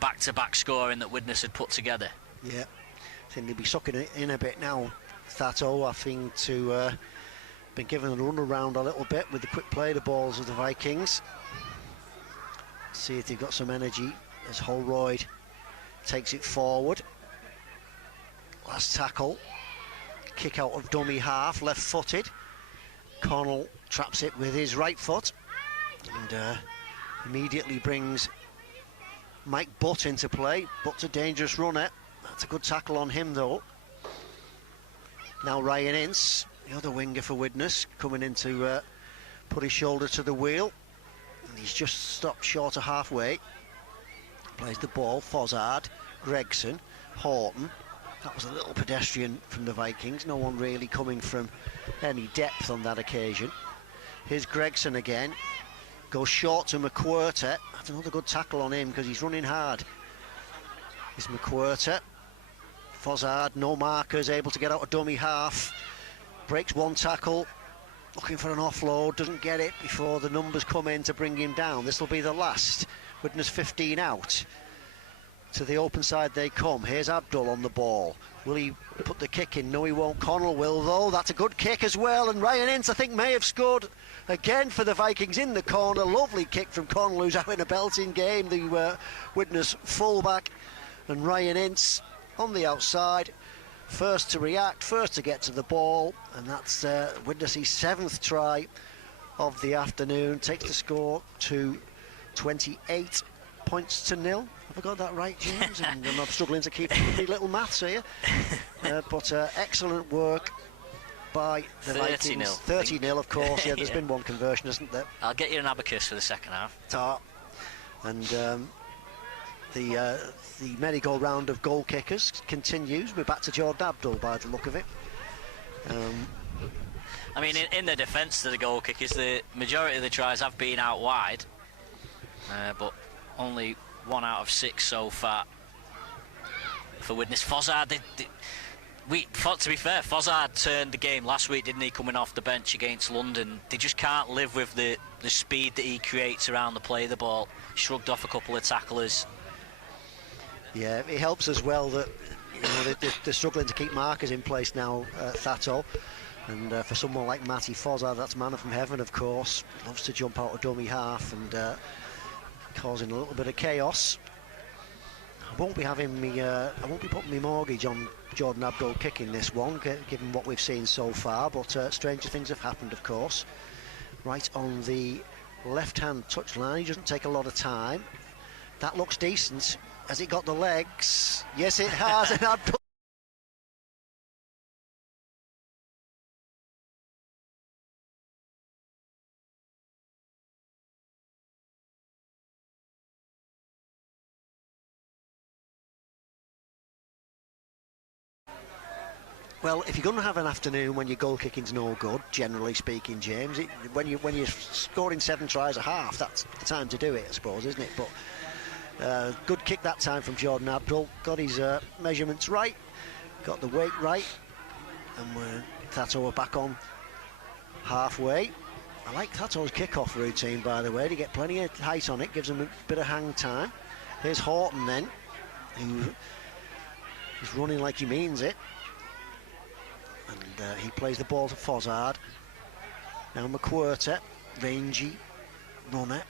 back-to-back scoring that Widnes had put together. Yeah, I think they'll be sucking it in a bit now. Thatto, I think, to been given a run around a little bit with the quick play the balls of the Vikings. See if they've got some energy as Holroyd takes it forward. Last tackle, kick out of dummy half, left-footed. Connell traps it with his right foot and immediately brings Mike Butt into play. Butt's a dangerous runner. That's a good tackle on him though. Now Ryan Ince, the other winger for Widnes, coming in to put his shoulder to the wheel. And he's just stopped short of halfway. Plays the ball, Fozzard, Gregson, Horton. That was a little pedestrian from the Vikings. No one really coming from any depth on that occasion. Here's Gregson again. Goes short to McWhirter. That's another good tackle on him because he's running hard. Here's McWhirter. Fozzard, no markers, able to get out a dummy half. Breaks one tackle. looking for an offload, doesn't get it before the numbers come in to bring him down. This will be the last. Widnes 15 out. To the open side they come. Here's Abdul on the ball. Will he put the kick in? No, he won't. Connell will, though. That's a good kick as well. And Ryan Ince, I think, may have scored again for the Vikings in the corner. Lovely kick from Connell, who's having a belting game. The Widnes fullback. And Ryan Ince on the outside. First to react, first to get to the ball. And that's Widnes' 7th try of the afternoon. Takes the score to 28 points to 0. Have I got that right, James? And I'm struggling to keep the little maths here. But excellent work by the 30 Vikings. 0. 30-0, of course. Yeah, there's been one conversion, hasn't there? I'll get you an abacus for the second half. Ta. And the merry-go-round of goal kickers continues. We're back to Jordan Abdul by the look of it. I mean, in the defence of the goal kickers, the majority of the tries have been out wide, but only 1 out of 6 so far for Widnes. Fozzard, to be fair, Fozzard turned the game last week, didn't he, coming off the bench against London. They just can't live with the speed that he creates around the play of the ball. Shrugged off a couple of tacklers. Yeah, it helps as well that they're struggling to keep markers in place now, Thatto. And for someone like Matty Fozzard, that's manna from heaven, of course. Loves to jump out a dummy half and causing a little bit of chaos. I won't be putting my mortgage on Jordan Abdul kicking this one, given what we've seen so far. But stranger things have happened, of course. Right on the left-hand touchline, he doesn't take a lot of time. That looks decent. Has it got the legs? Yes, it has. And Abdul. Well, if you're going to have an afternoon when your goal kicking's no good, generally speaking, James, when you're scoring 7 tries a half, that's the time to do it, I suppose, isn't it? But good kick that time from Jordan Abdul. Got his measurements right, got the weight right, and Thatto are back on halfway. I like Thatto's kick-off routine, by the way. To get plenty of height on it, gives him a bit of hang time. Here's Horton then, who is running like he means it. And he plays the ball to Fozzard. Now McQuarter, rangy runner.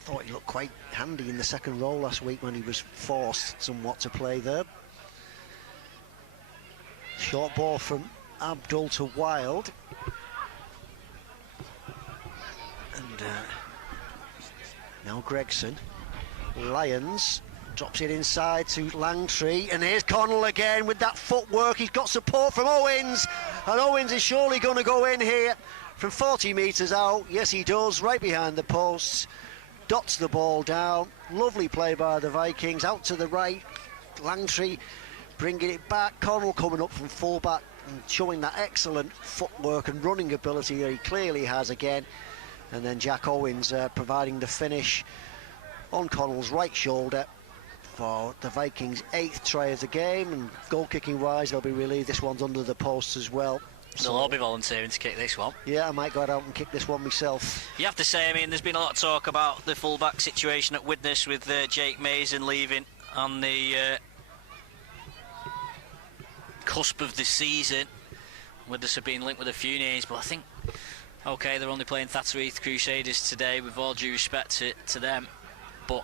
Thought he looked quite handy in the second row last week when he was forced somewhat to play there. Short ball from Abdul to Wild. And now Gregson. Lyons drops it inside to Langtree, and here's Connell again with that footwork. He's got support from Owens, and Owens is surely going to go in here from 40 metres out. Yes, he does, right behind the posts. Dots the ball down. Lovely play by the Vikings. Out to the right, Langtree bringing it back. Connell coming up from fullback and showing that excellent footwork and running ability that he clearly has again. And then Jack Owens providing the finish on Connell's right shoulder for the Vikings' 8th try of the game. And goal kicking wise, they'll be relieved this one's under the posts as well. They'll all be volunteering to kick this one. Yeah, I might go out and kick this one myself. You have to say, I mean, there's been a lot of talk about the full-back situation at Widnes with Jake Mason leaving on the cusp of the season. Widnes have been linked with a few names, but I think, okay, they're only playing Thatto Heath Crusaders today, with all due respect to them, but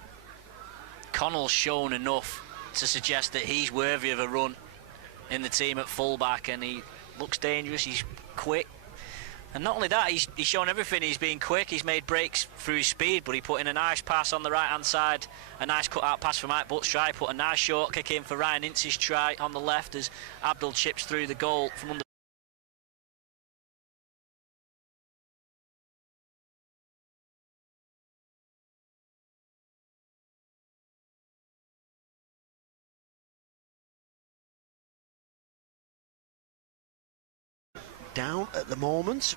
Connell's shown enough to suggest that he's worthy of a run in the team at full-back, and he looks dangerous, he's quick. And not only that, he's shown everything. He's been quick, he's made breaks through his speed, but he put in a nice pass on the right-hand side, a nice cut-out pass for Mike Butt's try, put a nice short kick in for Ryan Ince's try on the left as Abdul chips through the goal from under. Down at the moment.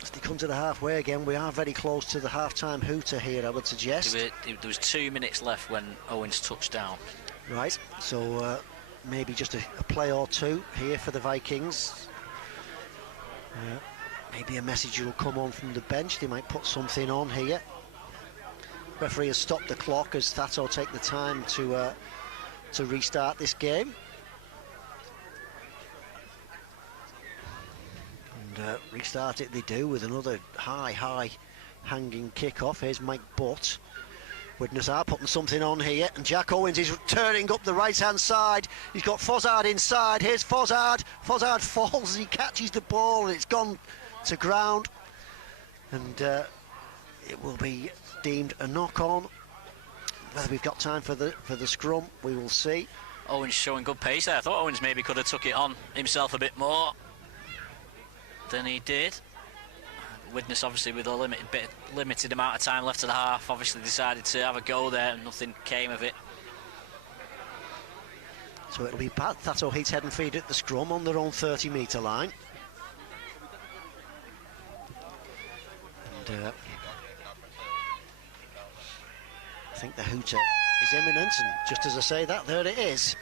As they come to the halfway again, we are very close to the half-time hooter here, I would suggest. There was 2 minutes left when Owens touched down. Right, so maybe just a play or two here for the Vikings. Maybe a message will come on from the bench. They might put something on here. Referee has stopped the clock as Thatto take the time to restart this game. And restart it they do with another high hanging kick-off. Here's Mike Butt. Widnes are putting something on here, and Jack Owens is turning up the right-hand side. He's got Fozzard inside. Here's Fozzard. Fozzard falls as he catches the ball, and it's gone to ground. And it will be deemed a knock-on. Whether we've got time for the scrum, we will see. Owens showing good pace there. I thought Owens maybe could have took it on himself a bit more than he did. Widnes, obviously, with a limited amount of time left of the half, obviously decided to have a go there, and nothing came of it. So it'll be Thatto Heath head and feed at the scrum on their own 30-metre line. And I think the hooter is imminent, and just as I say that, there it is.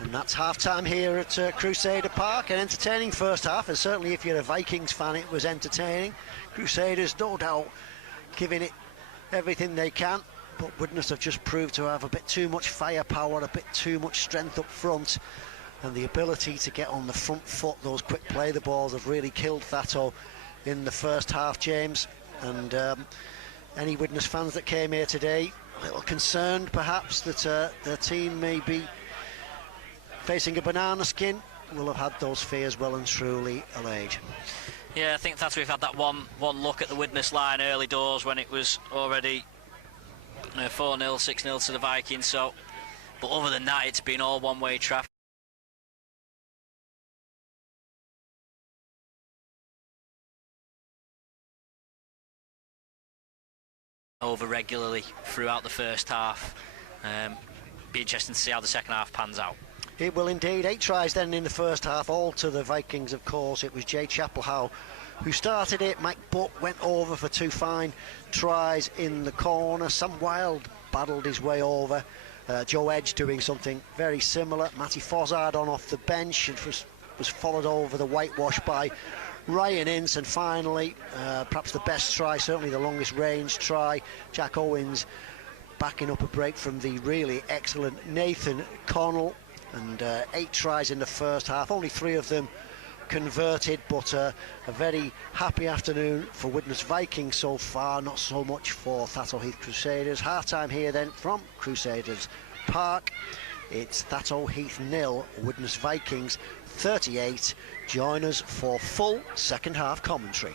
And that's half-time here at Crusader Park. An entertaining first half, and certainly if you're a Vikings fan, it was entertaining. Crusaders, no doubt, giving it everything they can, but Widnes have just proved to have a bit too much firepower, a bit too much strength up front, and the ability to get on the front foot. Those quick play the balls have really killed Thatto in the first half, James. And any Widnes fans that came here today, a little concerned perhaps that their team may be facing a banana skin, will have had those fears well and truly allayed. Yeah, I think that's we've had that one look at the Widnes line early doors when it was already 4-0, 6-0 to the Vikings. So, but other than that, it's been all one-way traffic. Over regularly throughout the first half. Be interesting to see how the second half pans out. It will indeed. 8 tries then in the first half, all to the Vikings, of course. It was Jay Chapelhow who started it. Mike Butt went over for 2 fine tries in the corner. Sam Wild battled his way over. Joe Edge doing something very similar. Matty Fozzard on off the bench and was followed over the whitewash by Ryan Ince. And finally, perhaps the best try, certainly the longest range try, Jack Owens backing up a break from the really excellent Nathan Connell. And 8 tries in the first half, only 3 of them converted, but a very happy afternoon for Widnes Vikings so far, not so much for Thatto Heath Crusaders. Half-time here then from Crusaders Park. It's Thatto Heath 0, Widnes Vikings 38. Join us for full second half commentary.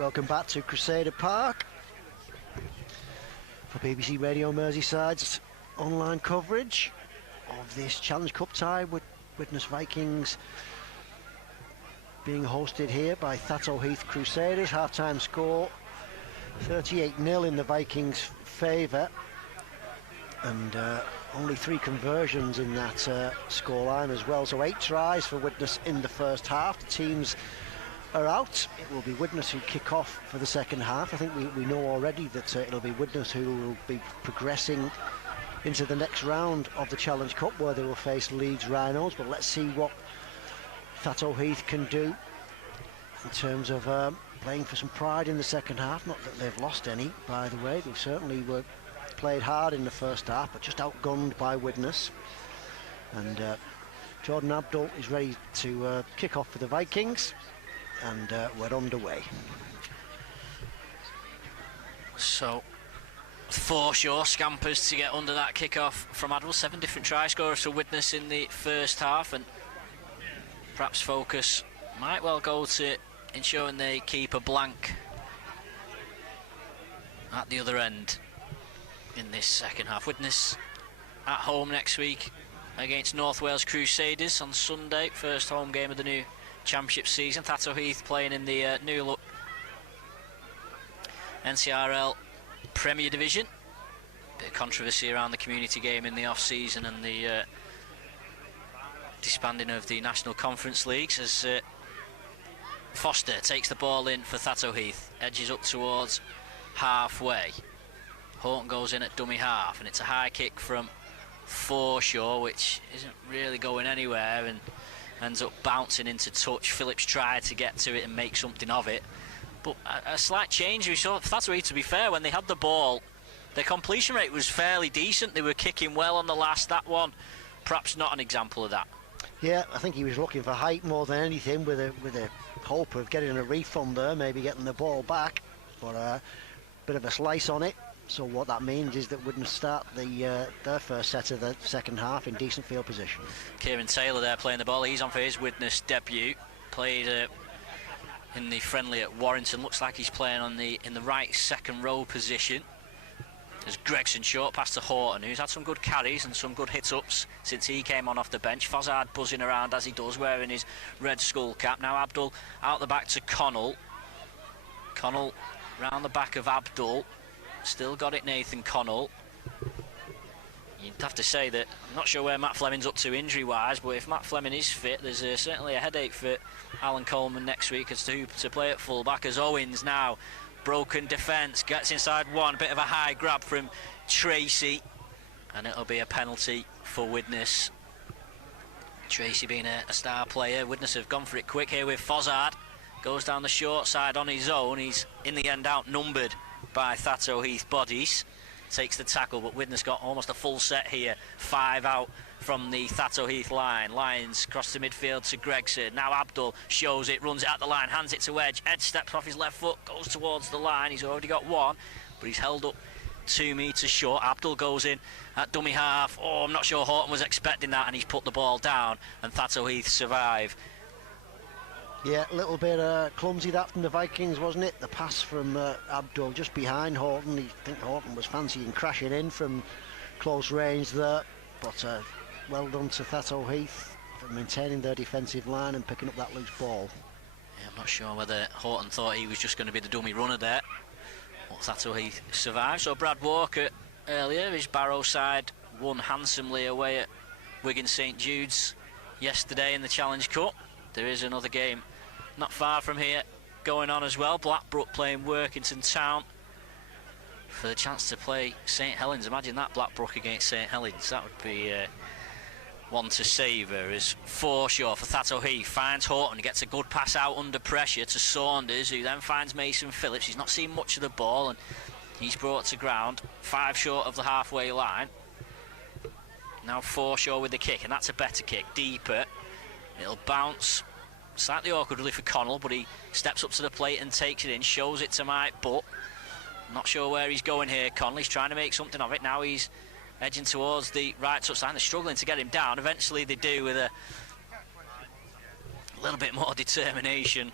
Welcome back to Crusader Park for BBC Radio Merseyside's online coverage of this Challenge Cup tie with Widnes Vikings being hosted here by Thatto Heath Crusaders. Half-time score 38-0 in the Vikings' favour, and only 3 conversions in that scoreline as well. So 8 tries for Widnes in the first half. The teams are out. It will be Widnes who kick off for the second half. I think we know already that it'll be Widnes who will be progressing into the next round of the Challenge Cup, where they will face Leeds Rhinos. But let's see what Thatto Heath can do in terms of playing for some pride in the second half. Not that they've lost any, by the way. They certainly were played hard in the first half, but just outgunned by Widnes. And Jordan Abdul is ready to kick off for the Vikings, and we're underway. So foreshore scampers to get under that kick-off from Adwell. 7 different try scorers for Widnes in the first half, and perhaps focus might well go to ensuring they keep a blank at the other end in this second half. Widnes at home next week against North Wales Crusaders on Sunday, first home game of the new championship season. Thatto Heath playing in the new look NCRL Premier Division. Bit of controversy around the community game in the off-season and the disbanding of the National Conference Leagues, as Foster takes the ball in for Thatto Heath, edges up towards halfway. Horton goes in at dummy half, and it's a high kick from foreshore, which isn't really going anywhere and ends up bouncing into touch. Phillips tried to get to it and make something of it, but a slight change. We saw Thatto Heath, to be fair, when they had the ball, their completion rate was fairly decent. They were kicking well on the last. That one, perhaps not an example of that. Yeah, I think he was looking for height more than anything, with a hope of getting a refund there, maybe getting the ball back, but a bit of a slice on it. So what that means is that Widnes start their first set of the second half in decent field position. Kieran Taylor there playing the ball. He's on for his Widnes debut. Played in the friendly at Warrington. Looks like he's playing in the right second row position. There's Gregson short pass to Horton, who's had some good carries and some good hit-ups since he came on off the bench. Fozzard buzzing around as he does, wearing his red skull cap. Now Abdul out the back to Connell. Connell round the back of Abdul. Still got it, Nathan Connell. You'd have to say that I'm not sure where Matt Fleming's up to injury-wise, but if Matt Fleming is fit, there's certainly a headache for Alan Coleman next week as to play at full-back, as Owens now broken defence, gets inside one, bit of a high grab from Tracy, and it'll be a penalty for Widnes. Tracy being a star player. Widnes have gone for it quick here with Fozzard. Goes down the short side on his own. He's in the end outnumbered by Thatto Heath bodies. Takes the tackle, but Widnes got almost a full set here. 5 out from the Thatto Heath line. Lions cross the midfield to Gregson. Now Abdul shows it, runs it at the line, hands it to Edge. Edge steps off his left foot, goes towards the line. He's already got one, but he's held up 2 metres short. Abdul goes in at dummy half. Oh, I'm not sure Horton was expecting that, and he's put the ball down, and Thatto Heath survive. Yeah, a little bit clumsy that from the Vikings, wasn't it? The pass from Abdul just behind Horton. I think Horton was fancying crashing in from close range there, but well done to Thatto Heath for maintaining their defensive line and picking up that loose ball. Yeah, I'm not sure whether Horton thought he was just going to be the dummy runner there, but Thatto Heath survived. So Brad Walker earlier, his Barrow side won handsomely away at Wigan St Jude's yesterday in the Challenge Cup. There is another game not far from here going on as well. Blackbrook playing Workington Town for the chance to play St Helens. Imagine that, Blackbrook against St Helens. That would be one to savour. As foreshore for Thatto Heath finds Horton, he gets a good pass out under pressure to Saunders, who then finds Mason Phillips. He's not seen much of the ball, and he's brought to ground 5 short of the halfway line. Now foreshore with the kick, and that's a better kick, deeper. It'll bounce slightly awkwardly for Connell, but he steps up to the plate and takes it in, shows it to Mike Butt. Not sure where he's going here, Connell. He's trying to make something of it. Now he's edging towards the right touchline. They're struggling to get him down. Eventually they do, with a little bit more determination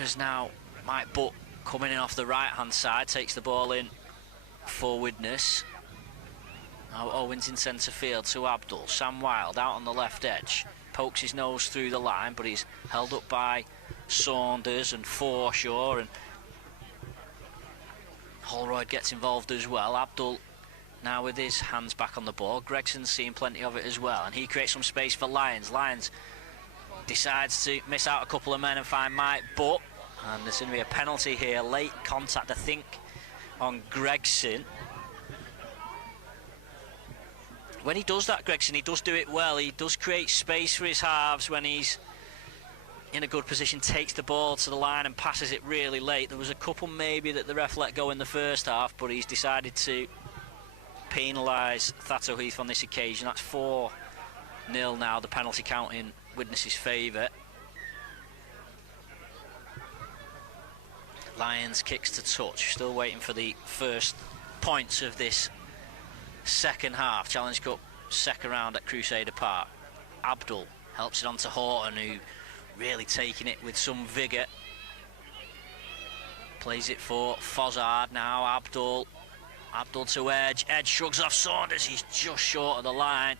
As now Mike Butt coming in off the right-hand side, takes the ball in for Widnes. Now Owens in centre field to Abdul. Sam Wilde out on the left edge. Pokes his nose through the line, but he's held up by Saunders and Forshaw, and Holroyd gets involved as well. Abdul now with his hands back on the ball. Gregson's seen plenty of it as well, and he creates some space for Lyons. Lyons decides to miss out a couple of men and find Mike Butt, and there's going to be a penalty here. Late contact, I think, on Gregson. When he does that, Gregson, he does do it well. He does create space for his halves when he's in a good position, takes the ball to the line and passes it really late. There was a couple maybe that the ref let go in the first half, but he's decided to penalise Thatto Heath on this occasion. That's 4-0 now, the penalty count in Widnes' favour. Lyons kicks to touch, still waiting for the first points of this second half. Challenge Cup second round at Crusader Park. Abdul helps it on to Horton, who really taking it with some vigour. Plays it for Fozzard now. Abdul to Edge. Edge shrugs off Saunders. He's just short of the line.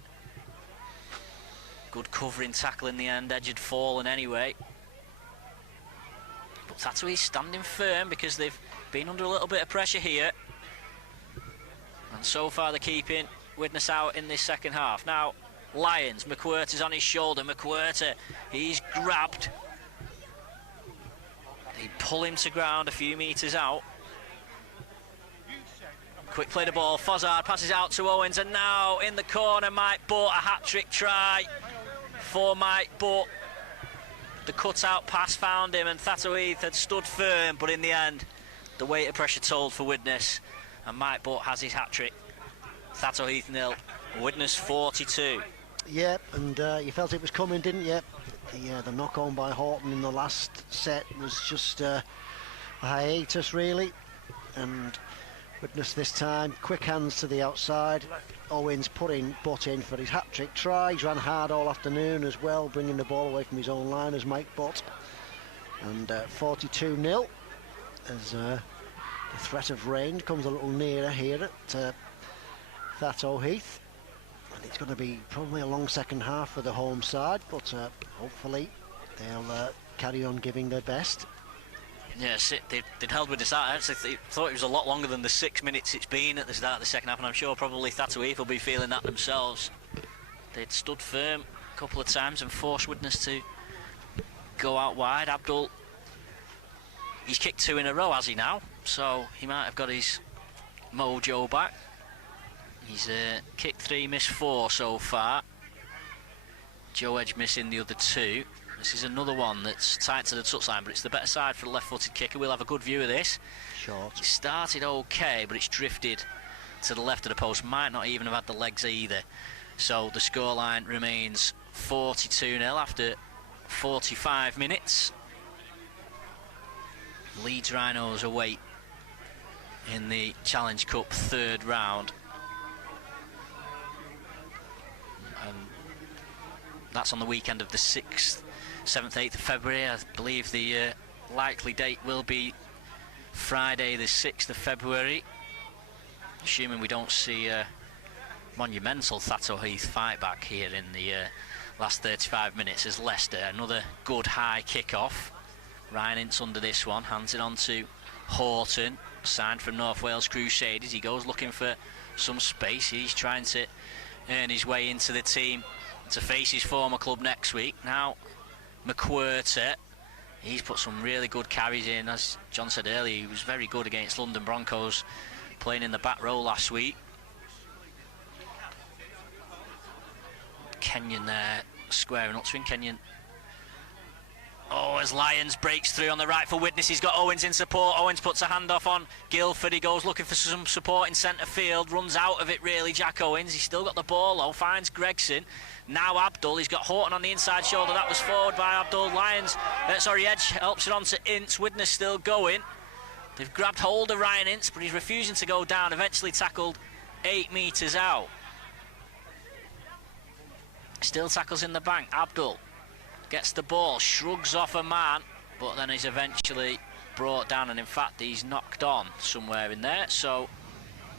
Good covering tackle in the end. Edge had fallen anyway. But Thatto Heath standing firm because they've been under a little bit of pressure here. And so far they're keeping Widnes out in this second half. Now Lyons, McWhirter's on his shoulder. McWhirter, he's grabbed. They pull him to ground a few metres out. Quick play the ball, Fozzard passes out to Owens, and now in the corner Mike Butt, a hat-trick try for Mike Butt. The cut-out pass found him, and Thatto Heath had stood firm, but in the end the weight of pressure told for Widnes, and Mike Butt has his hat-trick. Thatto Heath 0, Widnes 42. Yeah, and you felt it was coming, didn't you? The knock-on by Horton in the last set was just a hiatus, really. And Widnes this time, quick hands to the outside. Owens putting Butt in for his hat-trick try. He's ran hard all afternoon as well, bringing the ball away from his own line as Mike Butt. And 42-0 as the threat of rain comes a little nearer here at Thatto Heath. And it's going to be probably a long second half for the home side, but hopefully they'll carry on giving their best. Yes, they'd held with the start. I actually thought it was a lot longer than the 6 minutes it's been at the start of the second half, and I'm sure probably Thatto Heath will be feeling that themselves. They'd stood firm a couple of times and forced Widnes to go out wide. Abdul, he's kicked 2 in a row, has he now? So he might have got his mojo back. He's kicked 3, missed 4 so far. Joe Edge missing the other 2. This is another one that's tight to the touchline, but it's the better side for the left-footed kicker. We'll have a good view of this. Short. It started okay, but it's drifted to the left of the post. Might not even have had the legs either. So the scoreline remains 42-0 after 45 minutes. Leeds Rhinos await in the Challenge Cup third round. And that's on the weekend of the 6th, 7th, 8th of February. I believe the likely date will be Friday the 6th of February, assuming we don't see a monumental Thatto Heath fight back here in the last 35 minutes as Leicester. Another good high kick-off. Ryan Ince under this one, hands it on to Horton, signed from North Wales Crusaders. He goes looking for some space. He's trying to earn his way into the team to face his former club next week. Now McWhirter, he's put some really good carries in. As John said earlier, he was very good against London Broncos, playing in the back row last week. Kenyon there squaring up to him. Kenyon. Oh, as Lyons breaks through on the right for Widnes, he's got Owens in support. Owens puts a hand off on Guildford. He goes looking for some support in centre field. Runs out of it, really, Jack Owens. He's still got the ball, though. Finds Gregson. Now Abdul. He's got Horton on the inside shoulder. That was forward by Abdul. Edge helps it on to Ince. Widnes still going. They've grabbed hold of Ryan Ince, but he's refusing to go down. Eventually tackled 8 metres out. Still tackles in the bank. Abdul gets the ball, shrugs off a man, but then he's eventually brought down, and in fact he's knocked on somewhere in there. So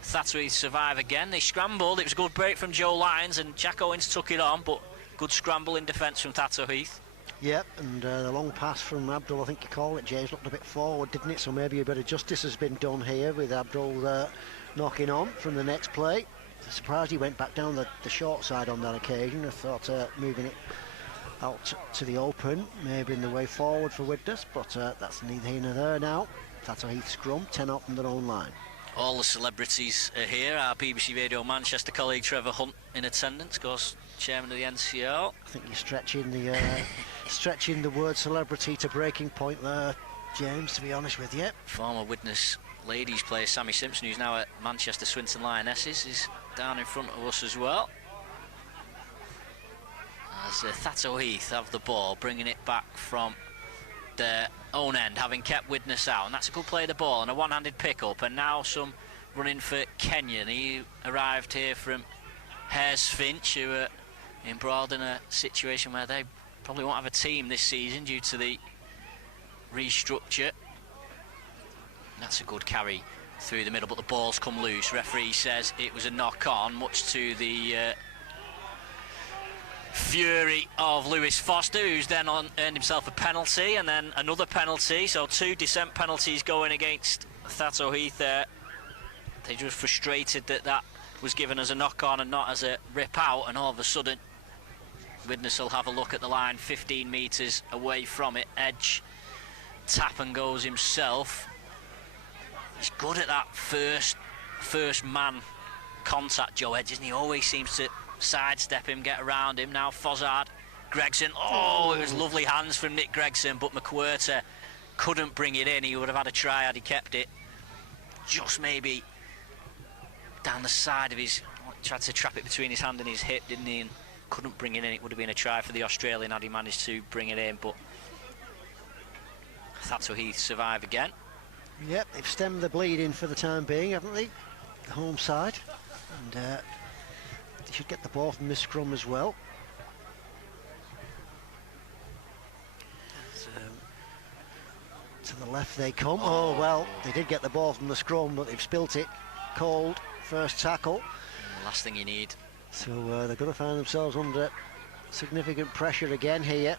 Thatto Heath survive again. They scrambled. It was a good break from Joe Lyons, and Jack Owens took it on, but good scramble in defence from Thatto Heath. Yep, and the long pass from Abdul, I think you call it, James, looked a bit forward, didn't it? So maybe a bit of justice has been done here with Abdul knocking on from the next play. I'm surprised he went back down the short side on that occasion. I thought moving it out to the open may have been the way forward for Widnes, but that's neither here nor there now. Thatto Heath scrum, 10 out from their own line. All the celebrities are here. Our BBC Radio Manchester colleague Trevor Hunt in attendance, of course, chairman of the NCO. I think you're stretching the word celebrity to breaking point there, James, to be honest with you. Former Widnes ladies player Sammy Simpson, who's now at Manchester Swinton Lionesses, is down in front of us as well. As Thatto Heath have the ball, bringing it back from their own end, having kept Widnes out, and that's a good play of the ball and a one-handed pick-up, and now some running for Kenyon. He arrived here from Haresfinch, who are embroiled in a situation where they probably won't have a team this season due to the restructure. That's a good carry through the middle, but the ball's come loose. Referee says it was a knock-on, much to the fury of Lewis Foster, who's then earned himself a penalty and then another penalty. So 2 descent penalties going against Thatto Heath there. They were frustrated that was given as a knock-on and not as a rip-out, and all of a sudden Widnes will have a look at the line 15 metres away from it. Edge tap and goes himself. He's good at that first man contact, Joe Edge, isn't he? Always seems to sidestep him, get around him. Now Fozzard, Gregson. Oh, it was lovely hands from Nick Gregson, but McWhirter couldn't bring it in. He would have had a try had he kept it. Just maybe down the side of his, tried to trap it between his hand and his hip, didn't he? And couldn't bring it in. It would have been a try for the Australian had he managed to bring it in, but Thatto Heath survive again. Yep, they've stemmed the bleeding for the time being, haven't they? The home side. And they should get the ball from this scrum as well. So, to the left they come. Oh, well, they did get the ball from the scrum, but they've spilt it cold. First tackle. Last thing you need. So they're going to find themselves under significant pressure again here.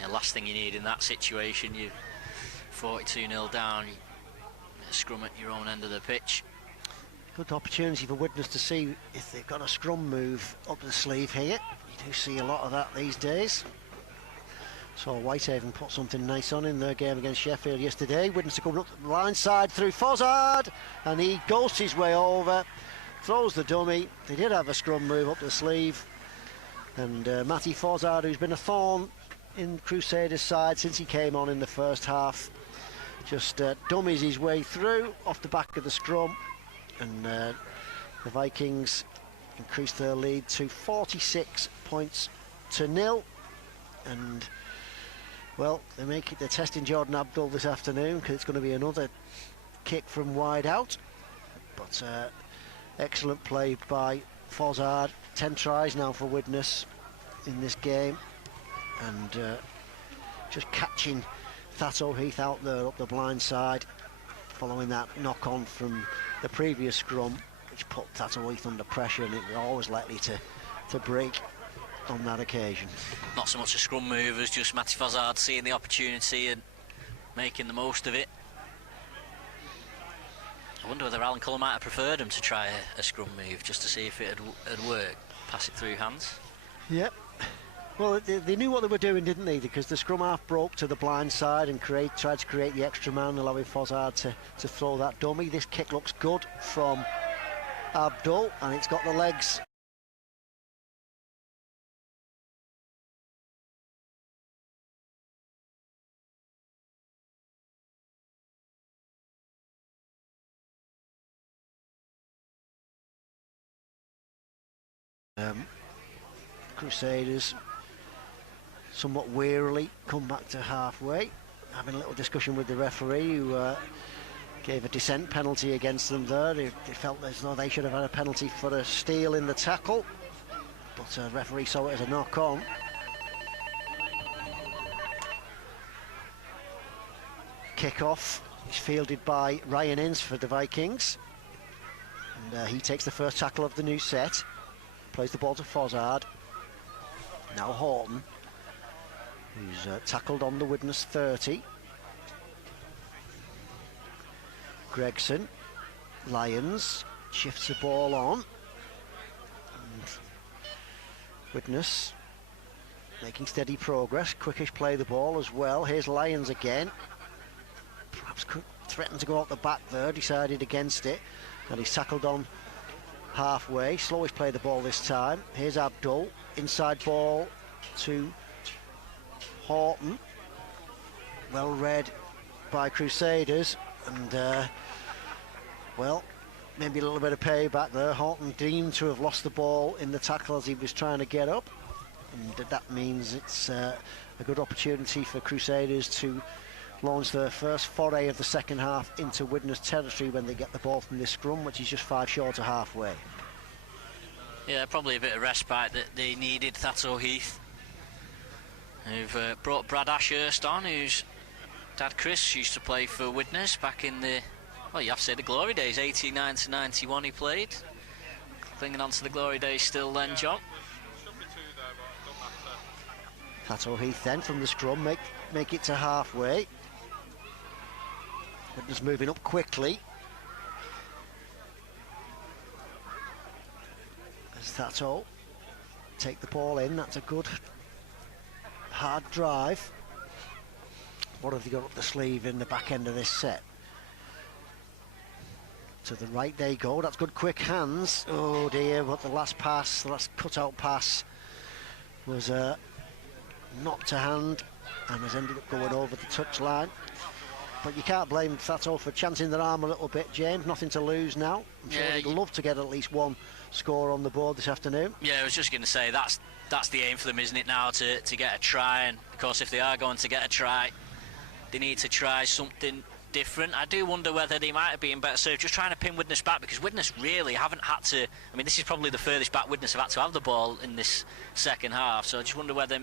Yeah, last thing you need in that situation, you're 42-0 down, you scrum at your own end of the pitch. Good opportunity for Widnes to see if they've got a scrum move up the sleeve here. You do see a lot of that these days. Saw Whitehaven put something nice on in their game against Sheffield yesterday. Widnes to come up the line side through Fozzard, and he ghosts his way over, throws the dummy. They did have a scrum move up the sleeve, and Matty Fozzard, who's been a thorn in Crusaders' side since he came on in the first half, just dummies his way through off the back of the scrum, and the Vikings increased their lead to 46 points to 0. And well, they're testing Jordan Abdul this afternoon, because it's going to be another kick from wide out. But excellent play by Fozzard. 10 tries now for Widnes in this game, and just catching Thatto Heath out there up the blind side, following that knock on from the previous scrum, which put Thatto Heath under pressure, and it was always likely to break on that occasion. Not so much a scrum move as just Matty Fozzard seeing the opportunity and making the most of it. I wonder whether Alan Cullen might have preferred him to try a scrum move just to see if it had worked. Pass it through hands. Yep. Well, they knew what they were doing, didn't they? Because the scrum half broke to the blind side and tried to create the extra man, allowing Fozzard to throw that dummy. This kick looks good from Abdul, and it's got the legs. Crusaders somewhat wearily come back to halfway, having a little discussion with the referee, who gave a dissent penalty against them there. They felt as though they should have had a penalty for a steal in the tackle, but the referee saw it as a knock-on. kick-off is fielded by Ryan Ince for the Vikings. And he takes the first tackle of the new set. Plays the ball to Fozzard. Now Horton, who's tackled on the Widnes 30. Gregson, Lyons, shifts the ball on. And Widnes making steady progress. Quickish play the ball as well. Here's Lyons again. Perhaps could threaten to go out the back there, decided against it. And he's tackled on halfway. Slowish play the ball this time. Here's Abdul. Inside ball to Horton. Well read by Crusaders. And, well, maybe a little bit of payback there. Horton deemed to have lost the ball in the tackle as he was trying to get up. And that means it's a good opportunity for Crusaders to launch their first foray of the second half into Widnes territory when they get the ball from this scrum, which is just 5 short of halfway. Yeah, probably a bit of respite that they needed. Thatto Heath, who've brought Brad Ashurst on, whose dad Chris used to play for Widnes back in the, well, you have to say the glory days, 89 to 91 he played. Clinging on to the glory days still then, John. Thatto Heath then from the scrum make it to halfway. Widnes moving up quickly. As Thatto take the ball in, that's a good hard drive. What have they got up the sleeve in the back end of this set? To the right they go, that's good quick hands. Oh dear, but the last cut-out pass was not to hand and has ended up going over the touchline. But you can't blame Thatto for chancing their arm a little bit, James. Nothing to lose now. I'm sure they'd love to get at least one score on the board this afternoon. Yeah, I was just going to say that's the aim for them, isn't it, now, to get a try? And of course, if they are going to get a try, they need to try something different. I do wonder whether they might have been better served just trying to pin Widnes back, because Widnes really haven't had to. I mean, this is probably the furthest back Widnes have had to have the ball in this second half. So I just wonder whether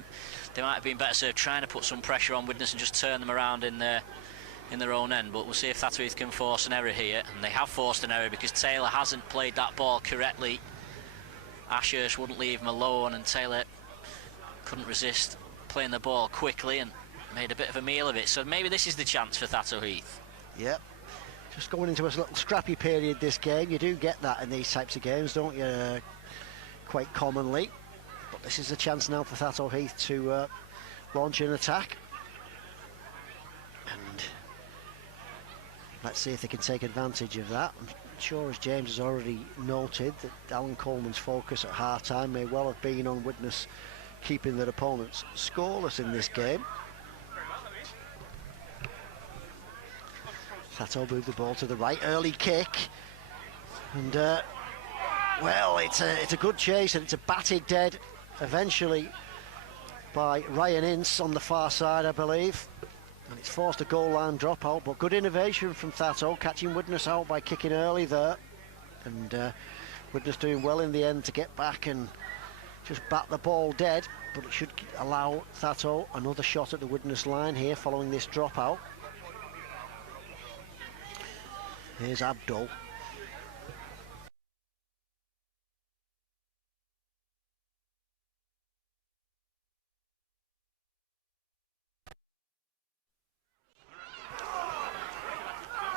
they might have been better served trying to put some pressure on Widnes and just turn them around in their own end. But we'll see if Thatto Heath can force an error here, and they have forced an error because Taylor hasn't played that ball correctly. Ashurst wouldn't leave him alone, and Taylor couldn't resist playing the ball quickly and made a bit of a meal of it. So maybe this is the chance for Thatto Heath. Yep. Just going into a little scrappy period this game. You do get that in these types of games, don't you? Quite commonly. But this is a chance now for Thatto Heath to launch an attack. And let's see if they can take advantage of that. I'm sure, as James has already noted, that Alan Coleman's focus at half-time may well have been on Widnes keeping their opponents scoreless in this game. Thatto moved the ball to the right, early kick, and well, it's a good chase, and it's a batted dead eventually by Ryan Ince on the far side, I believe, and it's forced a goal line dropout. But good innovation from Thatto, catching Widnes out by kicking early there, and Widnes doing well in the end to get back and just bat the ball dead. But it should allow Thatto another shot at the Widnes line here following this dropout. Here's Abdul.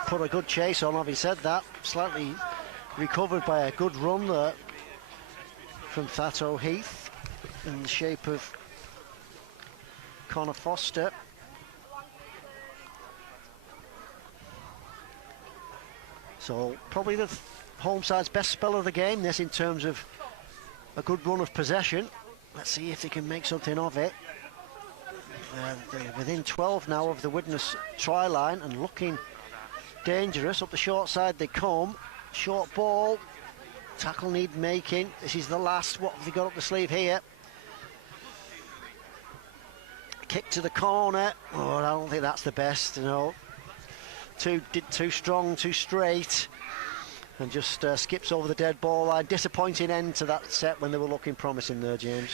Put a good chase on, having said that. Slightly recovered by a good run there from Thatto Heath in the shape of Connor Foster. So probably the home side's best spell of the game, this, in terms of a good run of possession. Let's see if they can make something of it. They're within 12 now of the Widnes try line and looking dangerous. Up the short side they come. Short ball. Tackle need making. This is the last. What have they got up the sleeve here? Kick to the corner. Oh, I don't think that's the best, you know. Too strong, too straight, and just skips over the dead ball line. Disappointing end to that set when they were looking promising there, James.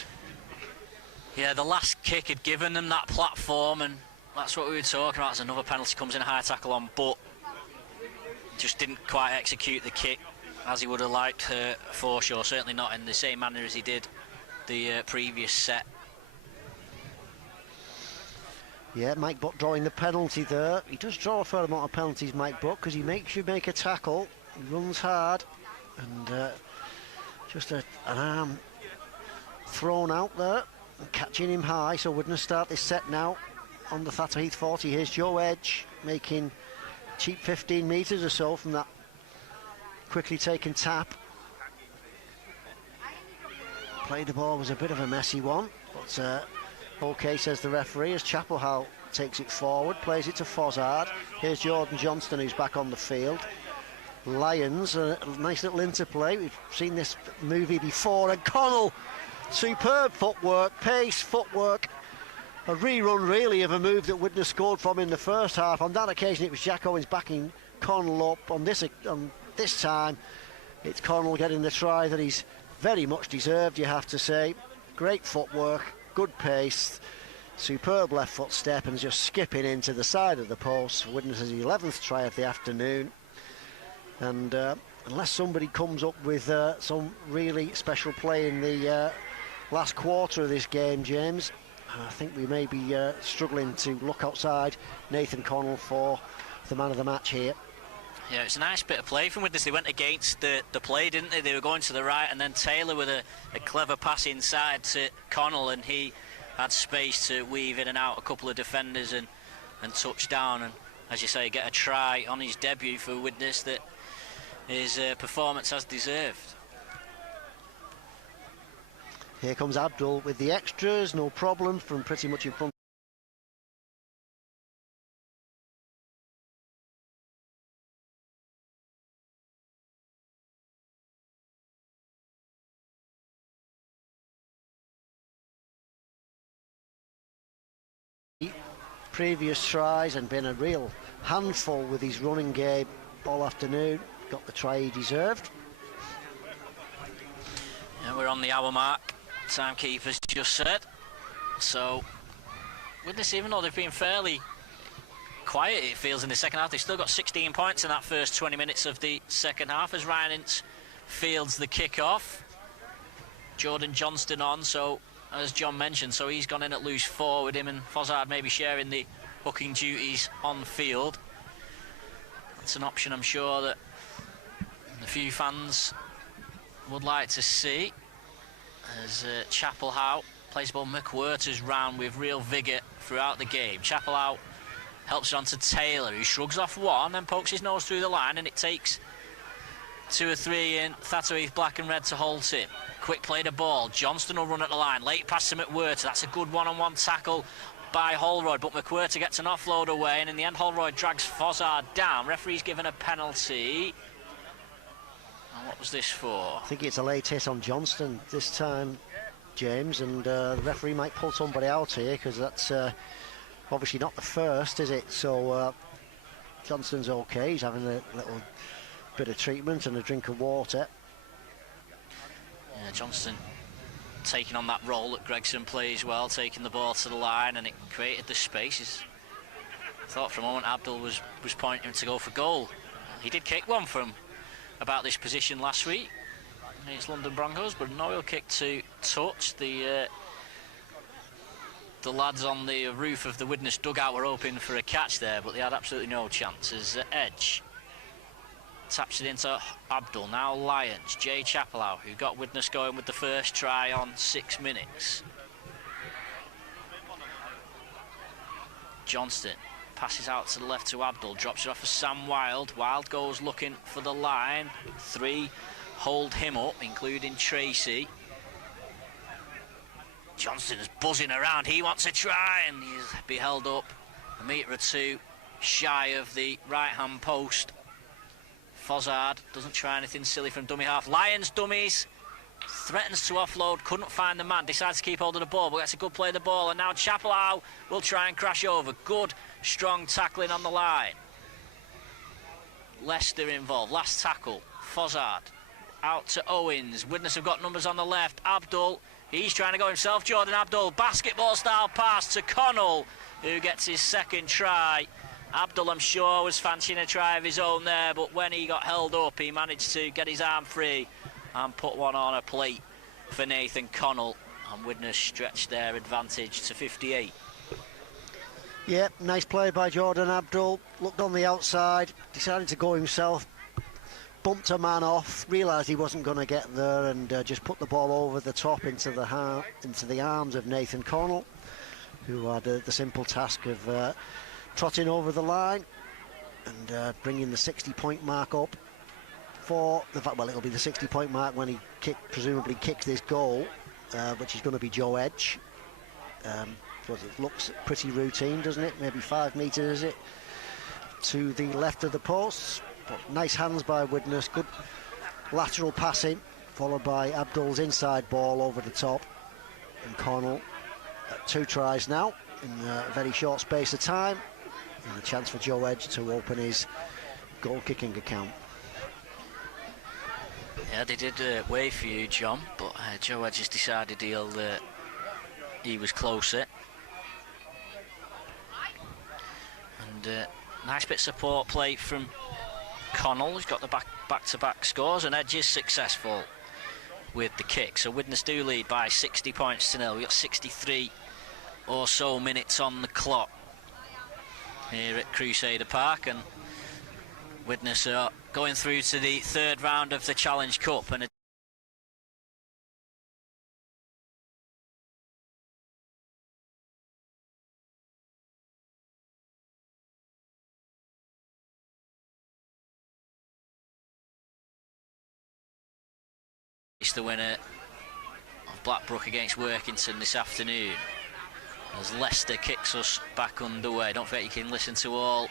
Yeah, the last kick had given them that platform, and that's what we were talking about. As another penalty comes in, a high tackle on, but just didn't quite execute the kick as he would have liked for sure. Certainly not in the same manner as he did the previous set. Yeah, Mike Butt drawing the penalty there. He does draw a fair amount of penalties, Mike Butt, because he makes you make a tackle. He runs hard, and just an arm thrown out there, and catching him high. So Widnes start this set now on the Thatto Heath 40. Here's Joe Edge making cheap 15 metres or so from that quickly taken tap. Played the ball was a bit of a messy one, but OK, says the referee, as Chapelhow takes it forward, plays it to Fozzard. Here's Jordan Johnston, who's back on the field. Lions, a nice little interplay. We've seen this movie before, and Connell, superb footwork, pace, footwork. A rerun, really, of a move that Widnes scored from in the first half. On that occasion, it was Jack Owens backing Connell up. On this time, it's Connell getting the try that he's very much deserved, you have to say. Great footwork, good pace, superb left foot step, and just skipping into the side of the post. Widnes' 11th try of the afternoon. And unless somebody comes up with some really special play in the last quarter of this game, James, I think we may be struggling to look outside Nathan Connell for the man of the match here. Yeah, it's a nice bit of play from Widnes. They went against the play, didn't they? They were going to the right, and then Taylor with a clever pass inside to Connell, and he had space to weave in and out a couple of defenders and touch down, and as you say, get a try on his debut for Widnes that his performance has deserved. Here comes Abdul with the extras, no problem, from pretty much in front. Previous tries and been a real handful with his running game all afternoon. Got the try he deserved. And we're on the hour mark, timekeeper's just said. So Widnes, even though they've been fairly quiet, it feels, in the second half, they've still got 16 points in that first 20 minutes of the second half as Ryan Ince fields the kick-off. Jordan Johnston on, so as John mentioned, so he's gone in at loose forward. Him and Fozzard maybe sharing the hooking duties on field. That's an option I'm sure that a few fans would like to see, as Chapelhow plays ball. McWhirter's round with real vigour throughout the game. Chapelhow helps it on to Taylor, who shrugs off one and pokes his nose through the line, and it takes 2 or 3 in Thatto Heath black and red to halt him. Quick play to ball. Johnston will run at the line. Late pass to McWhirter. That's a good one-on-one tackle by Holroyd, but McWhirter gets an offload away, and in the end Holroyd drags Fozzard down. Referee's given a penalty. And what was this for? I think it's a late hit on Johnston this time, James, and the referee might pull somebody out here, because that's obviously not the first, is it? So Johnston's okay. He's having a little bit of treatment and a drink of water. Yeah, Johnston taking on that role that Gregson plays well, taking the ball to the line, and it created the spaces. I thought for a moment Abdul was pointing to go for goal. He did kick one from about this position last week against London Broncos, but no real kick to touch. The lads on the roof of the Widnes dugout were hoping for a catch there, but they had absolutely no chance as Edge taps it into Abdul. Now Lions, Jay Chapelhow, who got Widnes going with the first try on 6 minutes. Johnston passes out to the left to Abdul, drops it off for Sam Wild. Wild goes looking for the line. 3 hold him up, including Tracy. Johnston is buzzing around. He wants a try, and he's be held up a metre or 2 shy of the right-hand post. Fozzard doesn't try anything silly from dummy half. Lions dummies, threatens to offload, couldn't find the man, decides to keep hold of the ball, but gets a good play of the ball, and now Chapelhow will try and crash over. Good, strong tackling on the line. Leicester involved, last tackle, Fozzard out to Owens. Widnes have got numbers on the left. Abdul, he's trying to go himself. Jordan Abdul, basketball style pass to Connell. who gets his second try. Abdul, I'm sure, was fancying a try of his own there, but when he got held up, he managed to get his arm free and put one on a plate for Nathan Connell, and Widnes stretched their advantage to 58. Yeah, nice play by Jordan Abdul. Looked on the outside, decided to go himself, bumped a man off, realised he wasn't going to get there, and just put the ball over the top into the arms of Nathan Connell, who had the simple task of trotting over the line and bringing the 60-point mark up for the fact. Well, it'll be the 60-point mark when he presumably kicks this goal, which is going to be Joe Edge. It looks pretty routine, doesn't it? Maybe 5 metres, is it, to the left of the posts. But nice hands by Widnes, good lateral passing, followed by Abdul's inside ball over the top. And Connell, 2 tries now in a very short space of time, and a chance for Joe Edge to open his goal-kicking account. Yeah, they did wait for you, John, but Joe Edge has decided he was closer. And nice bit of support play from Connell, who's got the back-to-back scores, and Edge is successful with the kick. So Widnes do lead by 60 points to 0. We've got 63 or so minutes on the clock here at Crusader Park, and Widnes are going through to the 3rd round of the Challenge Cup. And it's the winner of Blackbrook against Workington this afternoon, as Leicester kicks us back underway. Don't forget you can listen to all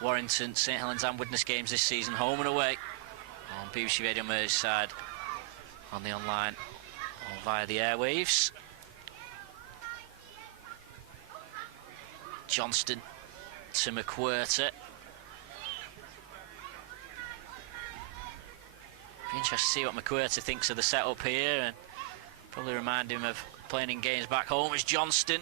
Warrington, St Helens and Widnes games this season, home and away, on BBC Radio Merseyside, on the online or via the airwaves. Johnston to McWhirter. Be interested to see what McWhirter thinks of the setup here, and probably remind him of playing in games back home. As Johnston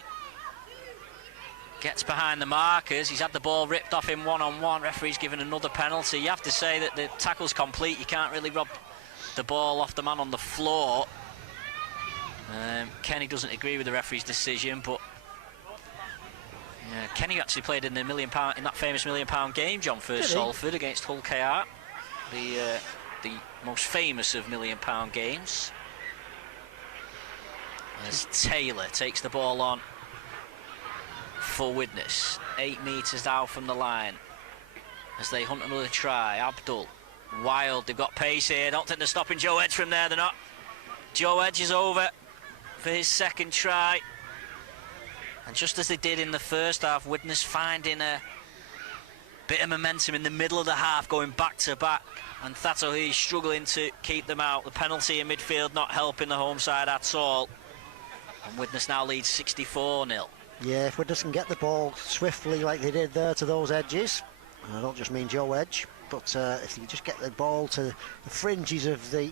gets behind the markers, he's had the ball ripped off him one-on-one. Referee's given another penalty. You have to say that the tackle's complete. You can't really rob the ball off the man on the floor. Kenny doesn't agree with the referee's decision, but Kenny actually played in the in that famous £1 million game, John, for Salford against Hull KR, the most famous of £1 million games. As Taylor takes the ball on for Widnes, 8 metres out from the line, as they hunt another try. Abdul, wild, they've got pace here. Don't think they're stopping Joe Edge from there, they're not. Joe Edge is over for his 2nd try, and just as they did in the first half, Widnes finding a bit of momentum in the middle of the half, going back to back, and Thatto Heath struggling to keep them out. The penalty in midfield not helping the home side at all, and Widnes now leads 64-0. Yeah, if Widnes can get the ball swiftly like they did there to those edges, and I don't just mean Joe Edge, but if you just get the ball to the fringes of the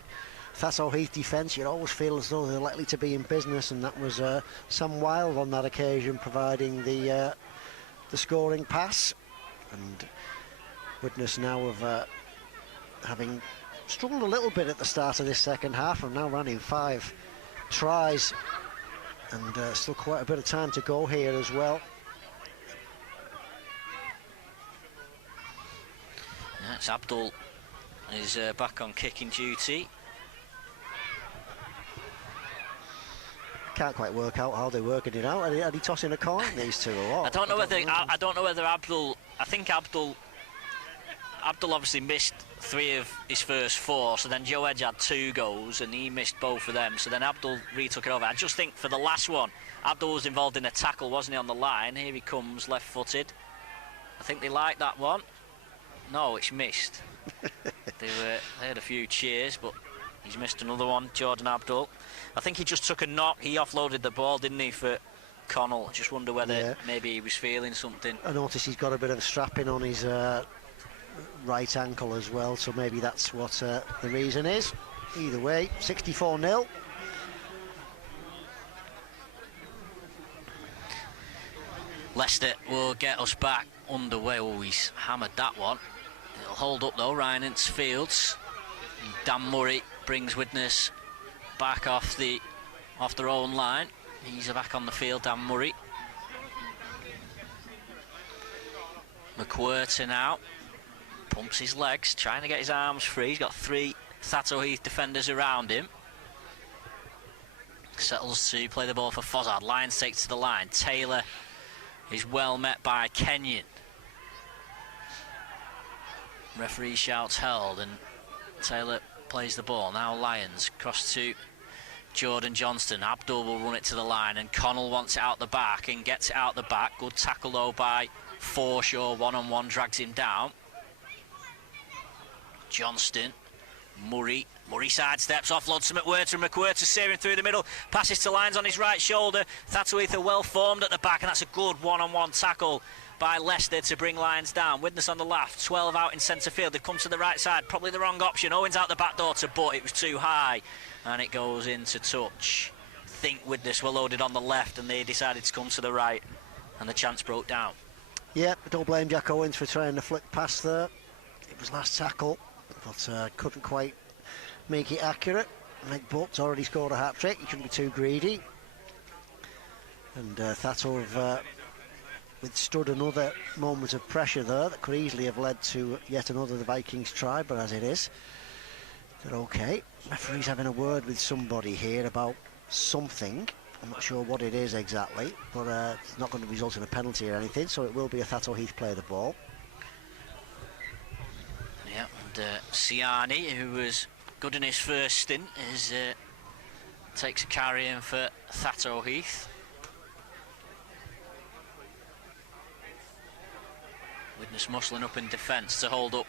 Thatto Heath defence, you always feel as though they're likely to be in business, and that was Sam Wilde on that occasion providing the scoring pass. And Widnes now of having struggled a little bit at the start of this second half, and now running 5 tries, and still quite a bit of time to go here as well. Yeah, it's Abdul is back on kicking duty. Can't quite work out how they're working it out. Are they tossing a coin, these two, or what? I don't know whether Abdul. I think Abdul obviously missed 3 of his first 4, so then Joe Edge had 2 goals and he missed both of them, so then Abdul retook it over. I just think for the last one, Abdul was involved in a tackle, wasn't he, on the line? Here he comes, left-footed. I think they like that one. No, it's missed. They had a few cheers, but he's missed another one, Jordan Abdul. I think he just took a knock. He offloaded the ball, didn't he, for Connell? I just wonder whether maybe he was feeling something. I noticed he's got a bit of strapping on his right ankle as well, so maybe that's what the reason is. Either way, 64-0. Leicester will get us back underway. Oh, he's hammered that one. It'll hold up though, Ryan Incefields. Dan Murray brings Widnes back off their own line. He's back on the field, Dan Murray. McWhirter now pumps his legs, trying to get his arms free. He's got 3 Thatto Heath defenders around him. Settles to play the ball for Fozzard. Lyons takes to the line. Taylor is well met by Kenyon. Referee shouts held, and Taylor plays the ball. Now Lyons cross to Jordan Johnston. Abdul will run it to the line, and Connell wants it out the back and gets it out the back. Good tackle though by Forshaw. One-on-one drags him down. Johnston, Murray sidesteps, offloads to McWhirter, and McWhirter steering through the middle, passes to Lyons on his right shoulder. Thatto Heath are well formed at the back, and that's a good one-on-one tackle by Leicester to bring Lyons down. Widnes on the left, 12 out in centre field. They've come to the right side, probably the wrong option. Owens out the back door to Butt, it was too high, and it goes into touch. I think Widnes were loaded on the left, and they decided to come to the right, and the chance broke down. Yeah, don't blame Jack Owens for trying to flick past there. It was last tackle, but couldn't quite make it accurate. Nick Butt's already scored a hat-trick, he shouldn't be too greedy. And Thatto have withstood another moment of pressure there that could easily have led to yet another the Vikings try, but as it is, they're okay. Referee's having a word with somebody here about something. I'm not sure what it is exactly, but it's not going to result in a penalty or anything, so it will be a Thatto Heath play the ball. Yeah, and Siani, who was good in his first stint, takes a carry in for Thatto Heath. Widnes muscling up in defence to hold up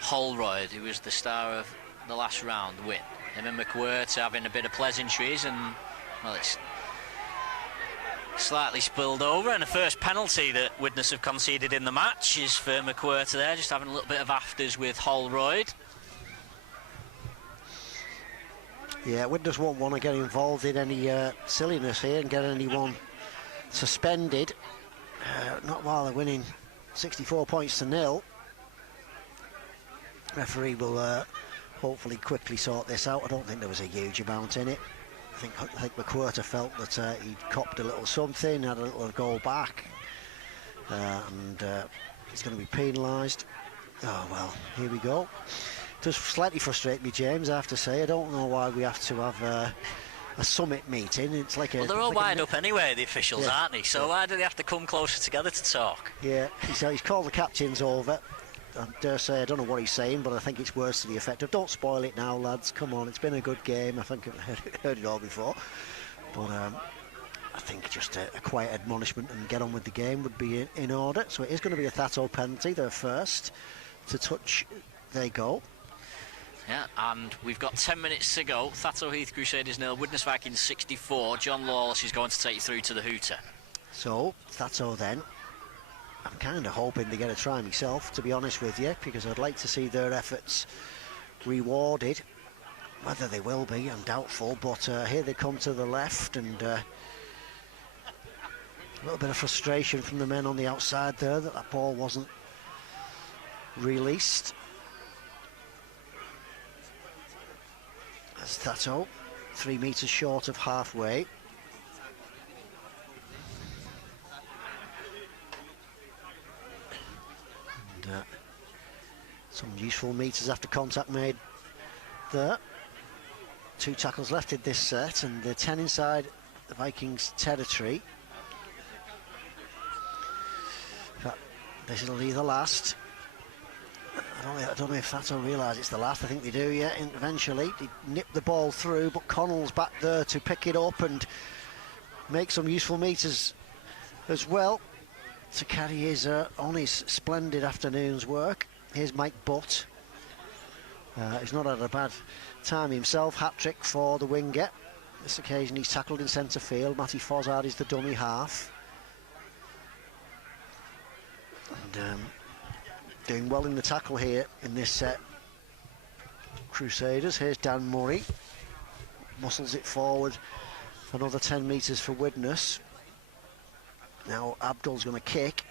Holroyd, who was the star of the last round win. Him and McWhirter having a bit of pleasantries, and well, it's slightly spilled over, and the first penalty that Widnes have conceded in the match is for McWhirter there, just having a little bit of afters with Holroyd. Yeah, Widnes won't want to get involved in any silliness here and get anyone suspended, not while they're winning 64 points to 0. Referee will hopefully quickly sort this out. I don't think there was a huge amount in it. I think McWhirter felt that he'd copped a little something, had a little goal back, and he's going to be penalised. Oh well, here we go. It does slightly frustrate me, James, I have to say. I don't know why we have to have a summit meeting. It's like a... Well, they're all wired up anyway, the officials, yeah, aren't they? So why do they have to come closer together to talk? Yeah, he's called the captains over. I dare say, I don't know what he's saying, but I think it's words to the effect of, don't spoil it now, lads, come on, it's been a good game. I think I've heard it all before. But I think just a quiet admonishment and get on with the game would be in order. So it is going to be a Thatto penalty, their first to touch. They go. Yeah, and we've got 10 minutes to go. Thatto Heath Crusaders 0, Widnes Vikings 64. John Lawless is going to take you through to the hooter. So, Thatto then. I'm kind of hoping to get a try myself, to be honest with you, because I'd like to see their efforts rewarded. Whether they will be, I'm doubtful, but here they come to the left, and a little bit of frustration from the men on the outside there that ball wasn't released. That's Thatto, 3 metres short of halfway. And some useful metres after contact made there. 2 tackles left in this set, and they're 10 inside the Vikings' territory. In fact, this will be the last. I don't know if Thatto realise it's the last. I think they do, yeah. And eventually, they nip the ball through, but Connell's back there to pick it up and make some useful metres as well to carry his on his splendid afternoon's work. Here's Mike Butt. He's not had a bad time himself. Hat-trick for the winger. This occasion he's tackled in centre field. Matty Fozzard is the dummy half. And doing well in the tackle here in this set. Crusaders. Here's Dan Murray. Muscles it forward. Another 10 metres for Widnes. Now Abdul's going to kick.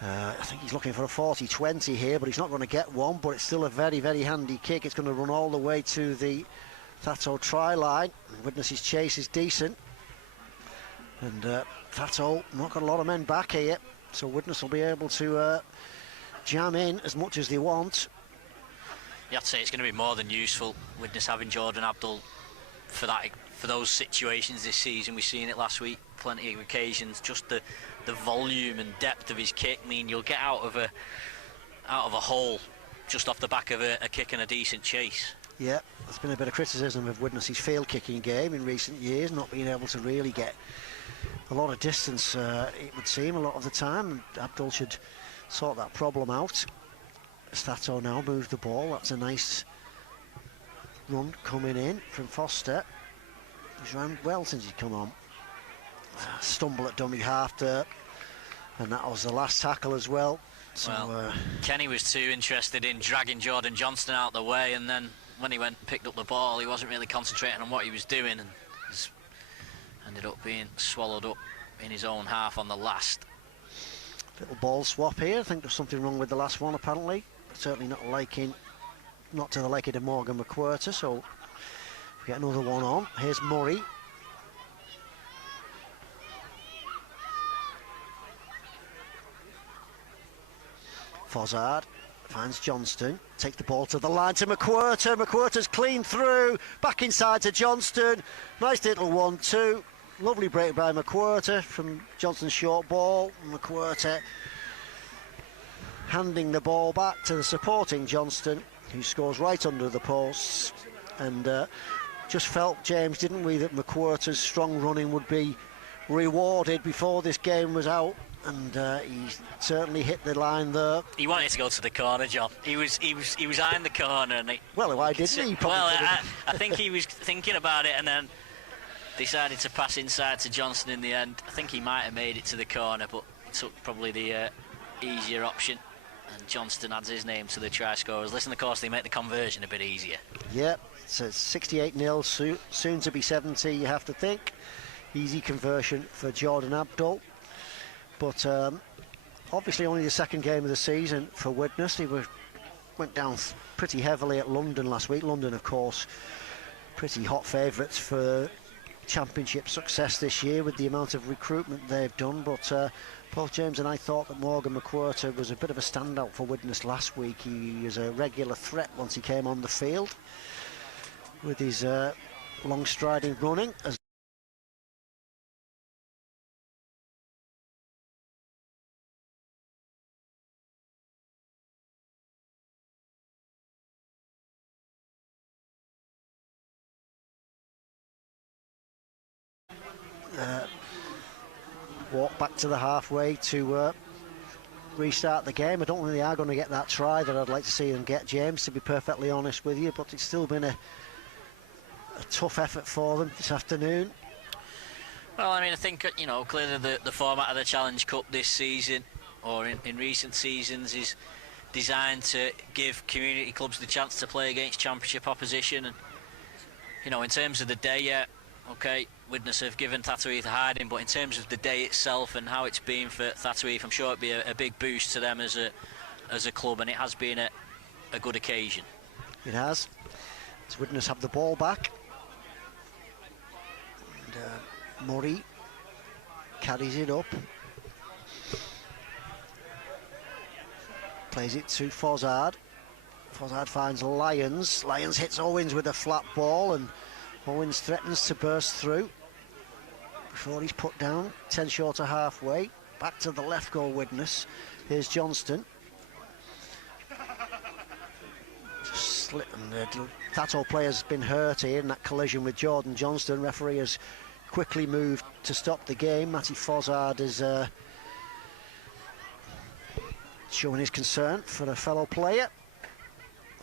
I think he's looking for a 40-20 here, but he's not going to get one, but it's still a very, very handy kick. It's going to run all the way to the Thatto try line. Widnes' chase is decent. And Thatto not got a lot of men back here, so Widnes will be able to jam in as much as they want. You have to say it's going to be more than useful, Widnes having Jordan Abdul for those situations this season. We've seen it last week, plenty of occasions. Just the volume and depth of his kick mean you'll get out of a hole just off the back of a kick and a decent chase. Yeah, there's been a bit of criticism of Widnes' field kicking game in recent years, not being able to really get a lot of distance, it would seem, a lot of the time. Abdul should sort that problem out. Thatto now moves the ball. That's a nice run coming in from Foster. He's ran well since he's come on. Stumble at dummy half there, and that was the last tackle as well. So, well, Kenny was too interested in dragging Jordan Johnston out the way, and then when he went and picked up the ball, he wasn't really concentrating on what he was doing, and ended up being swallowed up in his own half on the last. Little ball swap here. I think there's something wrong with the last one apparently. Certainly not to the liking of Morgan McWhirter, so we get another one on. Here's Murray. Fozzard finds Johnston, takes the ball to the line to McWhirter. McWhirter's clean through, back inside to Johnston. Nice little 1-2. Lovely break by McWhirter from Johnston's short ball. McWhirter handing the ball back to the supporting Johnston, who scores right under the posts. And just felt, James, didn't we, that McWhirter's strong running would be rewarded before this game was out. And he certainly hit the line there. He wanted to go to the corner, John. He was eyeing the corner, and well, why didn't he? Well, I think he was thinking about it, and then decided to pass inside to Johnston in the end. I think he might have made it to the corner, but he took probably the easier option. And Johnston adds his name to the try scorers. Listen, of course, they make the conversion a bit easier. Yep, so 68-0, soon to be 70. You have to think easy conversion for Jordan Abdul. But obviously only the second game of the season for Widnes. They went down pretty heavily at London last week. London, of course, pretty hot favourites for championship success this year with the amount of recruitment they've done. But both James and I thought that Morgan McWhirter was a bit of a standout for Widnes last week. He was a regular threat once he came on the field with his long striding running. Walk back to the halfway to restart the game. I don't think they are going to get that try that I'd like to see them get, James, to be perfectly honest with you, but it's still been a tough effort for them this afternoon. Well, I mean, I think, you know, clearly the format of the Challenge Cup this season, or in recent seasons, is designed to give community clubs the chance to play against championship opposition. And, you know, in terms of the day, yeah, okay, Widnes have given Thatto Heath a hiding, but in terms of the day itself and how it's been for Thatto Heath, I'm sure it'd be a big boost to them as a club, and it has been a good occasion. It has. As Widnes have the ball back. And Murray carries it up. Plays it to Fozzard. Fozzard finds Lyons. Lyons hits Owens with a flat ball, and Owens threatens to burst through before he's put down. 10 short of halfway. Back to the left goal, Widnes. Here's Johnston. Thatto player's been hurt here in that collision with Jordan Johnston. Referee has quickly moved to stop the game. Matty Fozzard is showing his concern for a fellow player.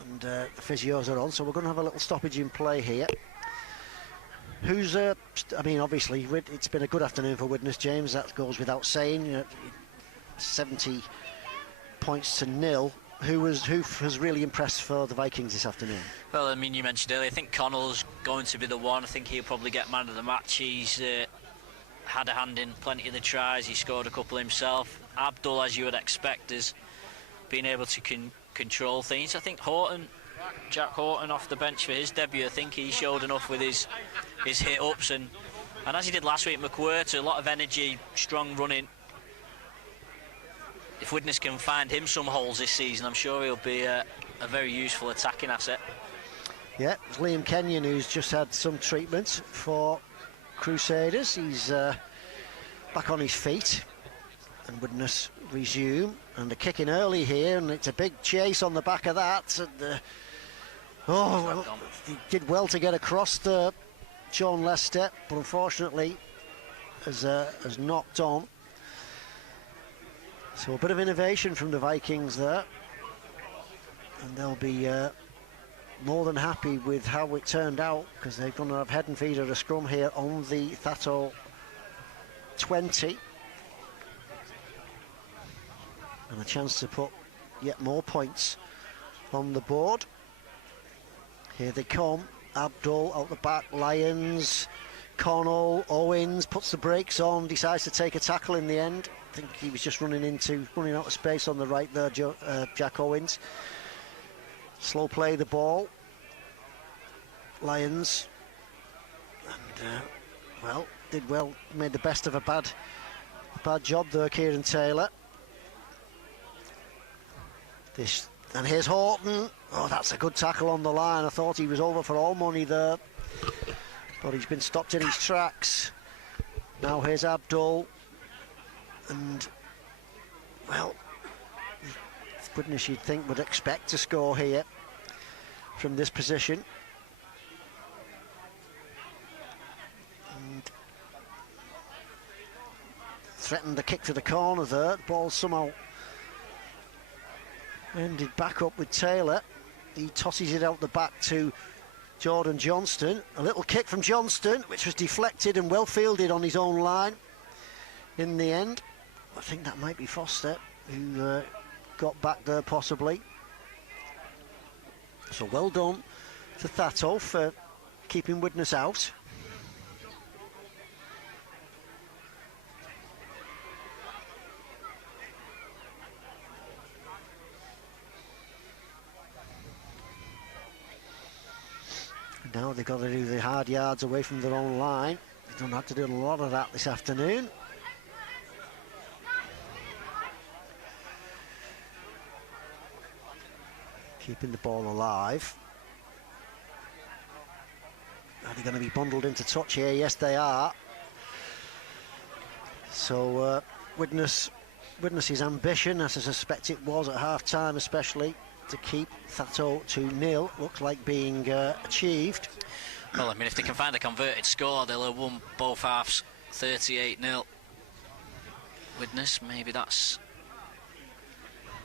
And the physios are on, so we're going to have a little stoppage in play here. I mean, obviously, it's been a good afternoon for Widnes, James. That goes without saying. 70 points to 0. Who has really impressed for the Vikings this afternoon? Well, I mean, you mentioned earlier, I think Connell's going to be the one. I think he'll probably get man of the match. He's had a hand in plenty of the tries. He scored a couple himself. Abdul, as you would expect, has been able to control things. I think Jack Horton off the bench for his debut, I think he showed enough with his hit-ups, and as he did last week, McWhirter, a lot of energy, strong running. If Widnes can find him some holes this season, I'm sure he'll be a very useful attacking asset. Yeah, it's Liam Kenyon who's just had some treatment for Crusaders. He's back on his feet, and Widnes resume, and they're kicking early here, and it's a big chase on the back of that. And, well, he did well to get across to John Lester, but unfortunately has knocked on. So a bit of innovation from the Vikings there, and they'll be more than happy with how it turned out, because they're going to have head and feet at a scrum here on the Thatto 20, and a chance to put yet more points on the board. Here they come. Abdul out the back, Lyons, Connell, Owens puts the brakes on, decides to take a tackle in the end. I think he was just running out of space on the right there, Jack Owens. Slow play the ball. Lyons, and did well, made the best of a bad job there, Kieran Taylor. And here's Horton. Oh, that's a good tackle on the line. I thought he was over for all money there, but he's been stopped in his tracks. Now here's Abdul, and well, Widnes you'd think would expect to score here from this position. And threatened the kick to the corner there. Ball somehow ended back up with Taylor. He tosses it out the back to Jordan Johnston. A little kick from Johnston, which was deflected and well fielded on his own line in the end. I think that might be Foster who got back there possibly. So well done to Thatto for keeping Widnes out. Now they've got to do the hard yards away from their own line. They don't have to do a lot of that this afternoon. Keeping the ball alive. Are they going to be bundled into touch here? Yes, they are. So Widnes' ambition, as I suspect it was at half-time especially, to keep Thatto to 0, looks like being achieved. Well, I mean, if they can find a converted score, they'll have won both halves 38-0. Widnes, maybe that's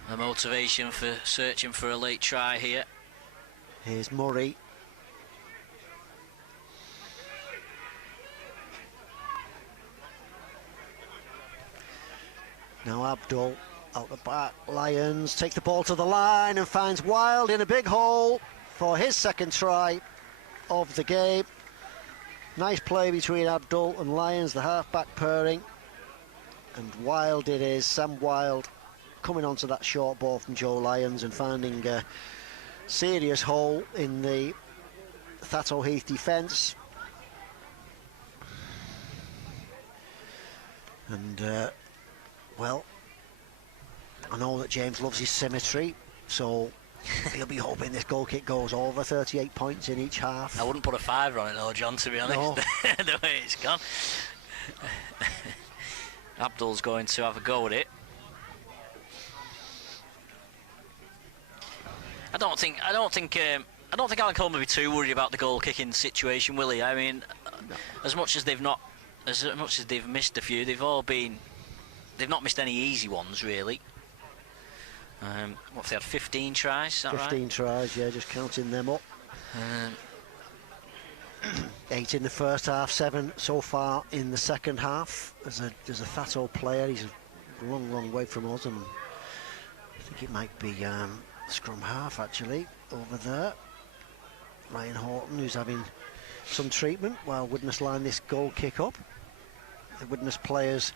a motivation for searching for a late try here. Here's Murray. Now Abdul out the back. Lyons takes the ball to the line and finds Wild in a big hole for his second try of the game. Nice play between Abdul and Lyons, the half-back pairing. And Wild it is, Sam Wild, coming onto that short ball from Joe Lyons and finding a serious hole in the Thatto Heath defence. And, well, I know that James loves his symmetry, so he'll be hoping this goal kick goes over. 38 points in each half. I wouldn't put a fiver on it though, John, to be honest. No. The way it's gone. Abdul's going to have a go at it. I don't think Alan Coleman will be too worried about the goal kicking situation, will he? I mean, no. as much as they've missed a few, they've not missed any easy ones really. What if they had 15 tries? Is that 15 right? tries, yeah, just counting them up. 8 in the first half, 7 so far in the second half. As a Thatto player, he's a long way from us, and I think it might be scrum half actually over there. Ryan Horton, who's having some treatment while Widnes line this goal kick up. the Widnes players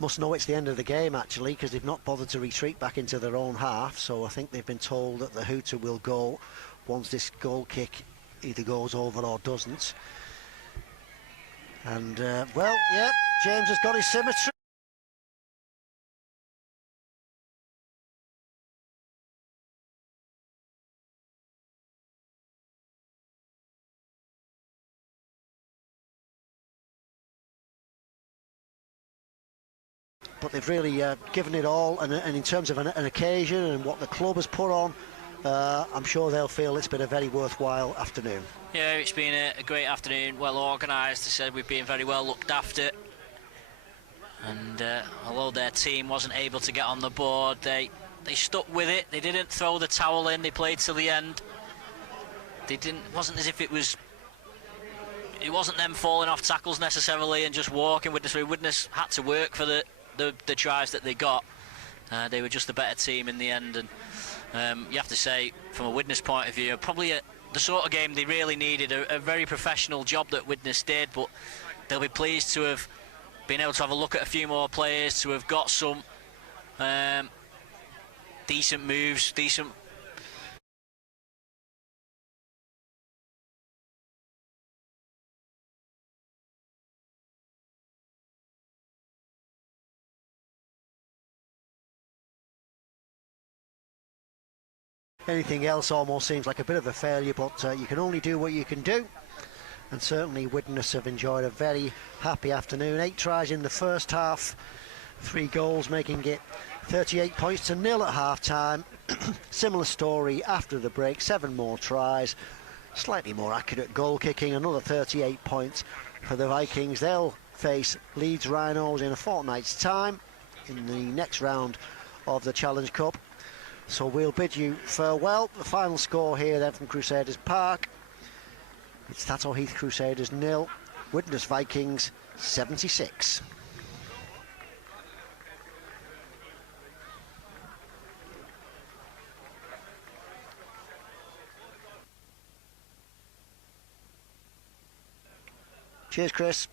must know it's the end of the game, actually, because they've not bothered to retreat back into their own half. So I think they've been told that the hooter will go once this goal kick either goes over or doesn't. And, well, yeah, James has got his symmetry. But they've really given it all, and in terms of an occasion and what the club has put on, I'm sure they'll feel it's been a very worthwhile afternoon. Yeah, it's been a great afternoon, well organised. They said we've been very well looked after, and although their team wasn't able to get on the board, they stuck with it. They didn't throw the towel in. They played till the end. Wasn't as if it wasn't them falling off tackles necessarily and just walking. Widnes had to work for the tries that they got. They were just the better team in the end, and you have to say, from a Widnes point of view, probably the sort of game they really needed. A very professional job that Widnes did, but they'll be pleased to have been able to have a look at a few more players, to have got some decent moves, Anything else almost seems like a bit of a failure, but you can only do what you can do. And certainly Widnes have enjoyed a very happy afternoon. 8 tries in the first half, 3 goals, making it 38 points to 0 at half-time. Similar story after the break, 7 more tries, slightly more accurate goal kicking, another 38 points for the Vikings. They'll face Leeds Rhinos in a fortnight's time in the next round of the Challenge Cup. So we'll bid you farewell. The final score here then from Crusaders Park. It's Thatto Heath Crusaders 0, Widnes Vikings 76. Cheers, Chris.